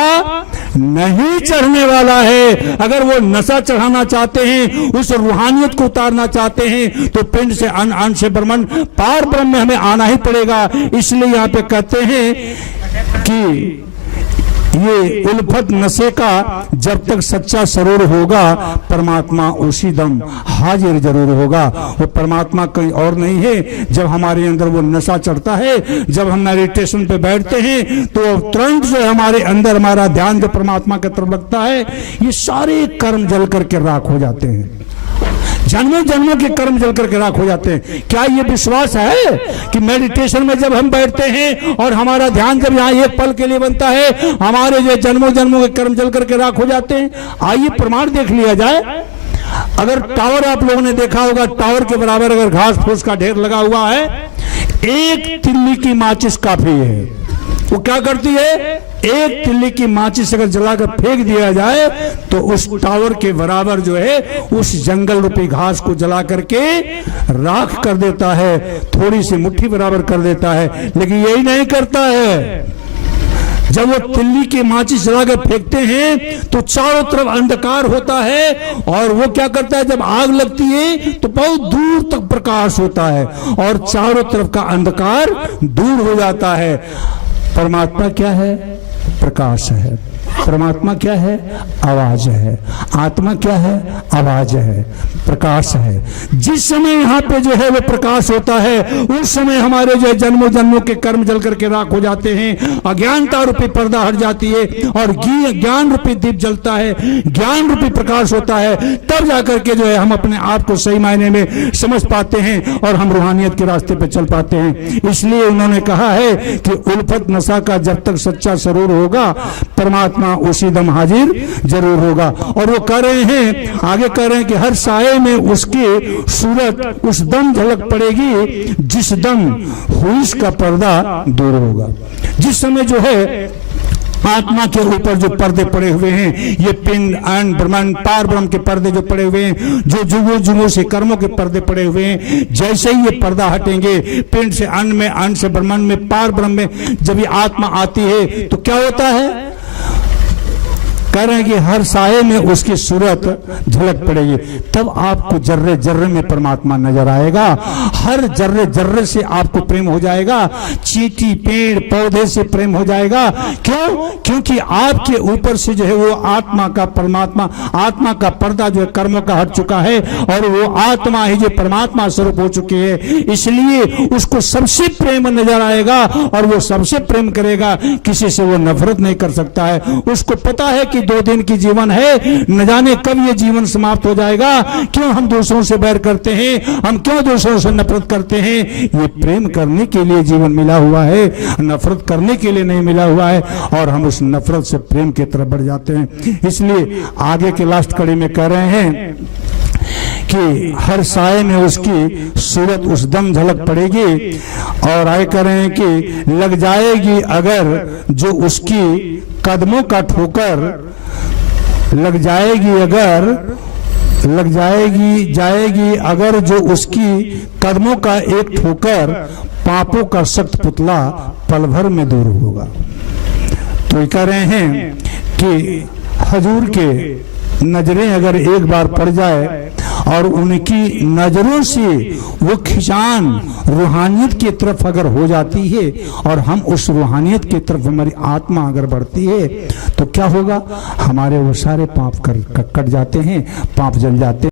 नहीं चढ़ने वाला है। अगर वो नशा चढ़ाना चाहते हैं, उस रूहानियत को उतारना चाहते हैं, तो पिंड से अन्न से ब्रह्मन, पार ब्रह्म में हमें आना ही पड़ेगा। इसलिए यहाँ पे कहते हैं कि ये उल्फत नशे का जब तक सच्चा सरूर होगा, परमात्मा उसी दम हाजिर जरूर होगा। वो परमात्मा कोई और नहीं है। जब हमारे अंदर वो नशा चढ़ता है, जब हम मेडिटेशन पे बैठते हैं, तो तुरंत जो हमारे अंदर हमारा ध्यान जो परमात्मा की तरफ लगता है, ये सारे कर्म जल करके राख हो जाते हैं। जन्मों जन्मों के कर्म जल करके राख हो जाते हैं। क्या ये विश्वास है कि मेडिटेशन में जब हम बैठते हैं और हमारा ध्यान जब यहाँ एक पल के लिए बनता है, हमारे जो जन्मों जन्मों के कर्म जल करके राख हो जाते हैं? आइए प्रमाण देख लिया जाए। अगर टावर आप लोगों ने देखा होगा, टावर के बराबर अगर घास फूस का ढेर लगा हुआ है, एक तिल्ली की माचिस काफी है। वो क्या करती है, एक तिल्ली की माचिस अगर जलाकर फेंक दिया जाए तो उस टावर के बराबर जो है उस जंगल रूपी घास को जला करके राख कर देता है, थोड़ी सी मुट्ठी बराबर कर देता है। लेकिन यही नहीं करता है। जब वो तिल्ली की माचिस जलाकर फेंकते हैं तो चारों तरफ अंधकार होता है, और वो क्या करता है, जब आग लगती है तो बहुत दूर तक प्रकाश होता है और चारों तरफ का अंधकार दूर हो जाता है। परमात्मा क्या है? प्रकाश है। परमात्मा क्या है? आवाज है। आत्मा क्या है? आवाज है, प्रकाश है। जिस समय यहाँ पे जो है वो प्रकाश होता है, उस समय हमारे जो जन्मों जन्मों के कर्म जल करके राख हो जाते हैं। अज्ञानता रूपी पर्दा हट जाती है और ज्ञान रूपी दीप जलता है, ज्ञान रूपी प्रकाश होता है। तब जाकर के जो है हम अपने आप को सही मायने में समझ पाते हैं और हम रूहानियत के रास्ते पे चल पाते हैं। इसलिए उन्होंने कहा है कि उल्फत नशा का जब तक सच्चा सरूर होगा, परमात्मा उसी दम हाजिर जरूर होगा। और वो कह रहे हैं, आगे कह रहे हैं कि हर साये में उसकी सूरत उस दम झलक पड़ेगी जिस दम हुइस का पर्दा दूर होगा। जिस समय जो है आत्मा के ऊपर जो पर्दे पड़े हुए हैं, ये पिंड अन्न ब्रह्मांड पार ब्रह्म के पर्दे जो पड़े हुए हैं, जो जुगों जुगों से कर्मों के पर्दे पड़े हुए हैं, जैसे ही ये पर्दा हटेंगे, पिंड से अन्न में, अन्न से ब्रह्मांड में, पार ब्रह्म में जब ये आत्मा आती है तो क्या होता है? कह रहे हैं कि हर साये में उसकी सूरत झलक पड़ेगी, तब आपको जर्रे जर्रे में परमात्मा नजर आएगा। हर जर्रे जर्रे से आपको प्रेम हो जाएगा, चींटी पेड़ पौधे से प्रेम हो जाएगा। क्यों? क्योंकि आपके ऊपर से जो है वो आत्मा का परमात्मा, आत्मा का पर्दा जो है कर्मों का हट चुका है, और वो आत्मा ही जो परमात्मा स्वरूप हो चुकी है, इसलिए उसको सबसे प्रेम नजर आएगा और वो सबसे प्रेम करेगा, किसी से वो नफरत नहीं कर सकता है। उसको पता है कि 2 दिन की जीवन है, न जाने कब ये जीवन समाप्त हो जाएगा। क्यों हम दूसरों से बैर करते हैं, हम क्यों दूसरों से नफरत करते हैं? ये प्रेम करने के लिए जीवन मिला हुआ है, नफरत करने के लिए नहीं मिला हुआ है, और हम उस नफरत से प्रेम की तरफ बढ़ जाते हैं। इसलिए आगे के लास्ट कड़ी में कह रहे हैं कि हर साये में उसकी सूरत उस दम झलक पड़ेगी, और आए कह रहे हैं कि लग जाएगी अगर जो उसकी कदमों का ठोकर, लग जाएगी अगर जो उसकी कदमों का एक ठोकर, पापों का सख्त पुतला पल भर में दूर होगा। तो ये कह रहे हैं कि हजूर के नजरें अगर एक बार पड़ जाए और उनकी नजरों से वो खिंचान रूहानियत की तरफ अगर हो जाती है, और हम उस रूहानियत की तरफ हमारी आत्मा अगर बढ़ती है, तो क्या होगा? हमारे वो सारे पाप कट जाते हैं, पाप जल जाते हैं।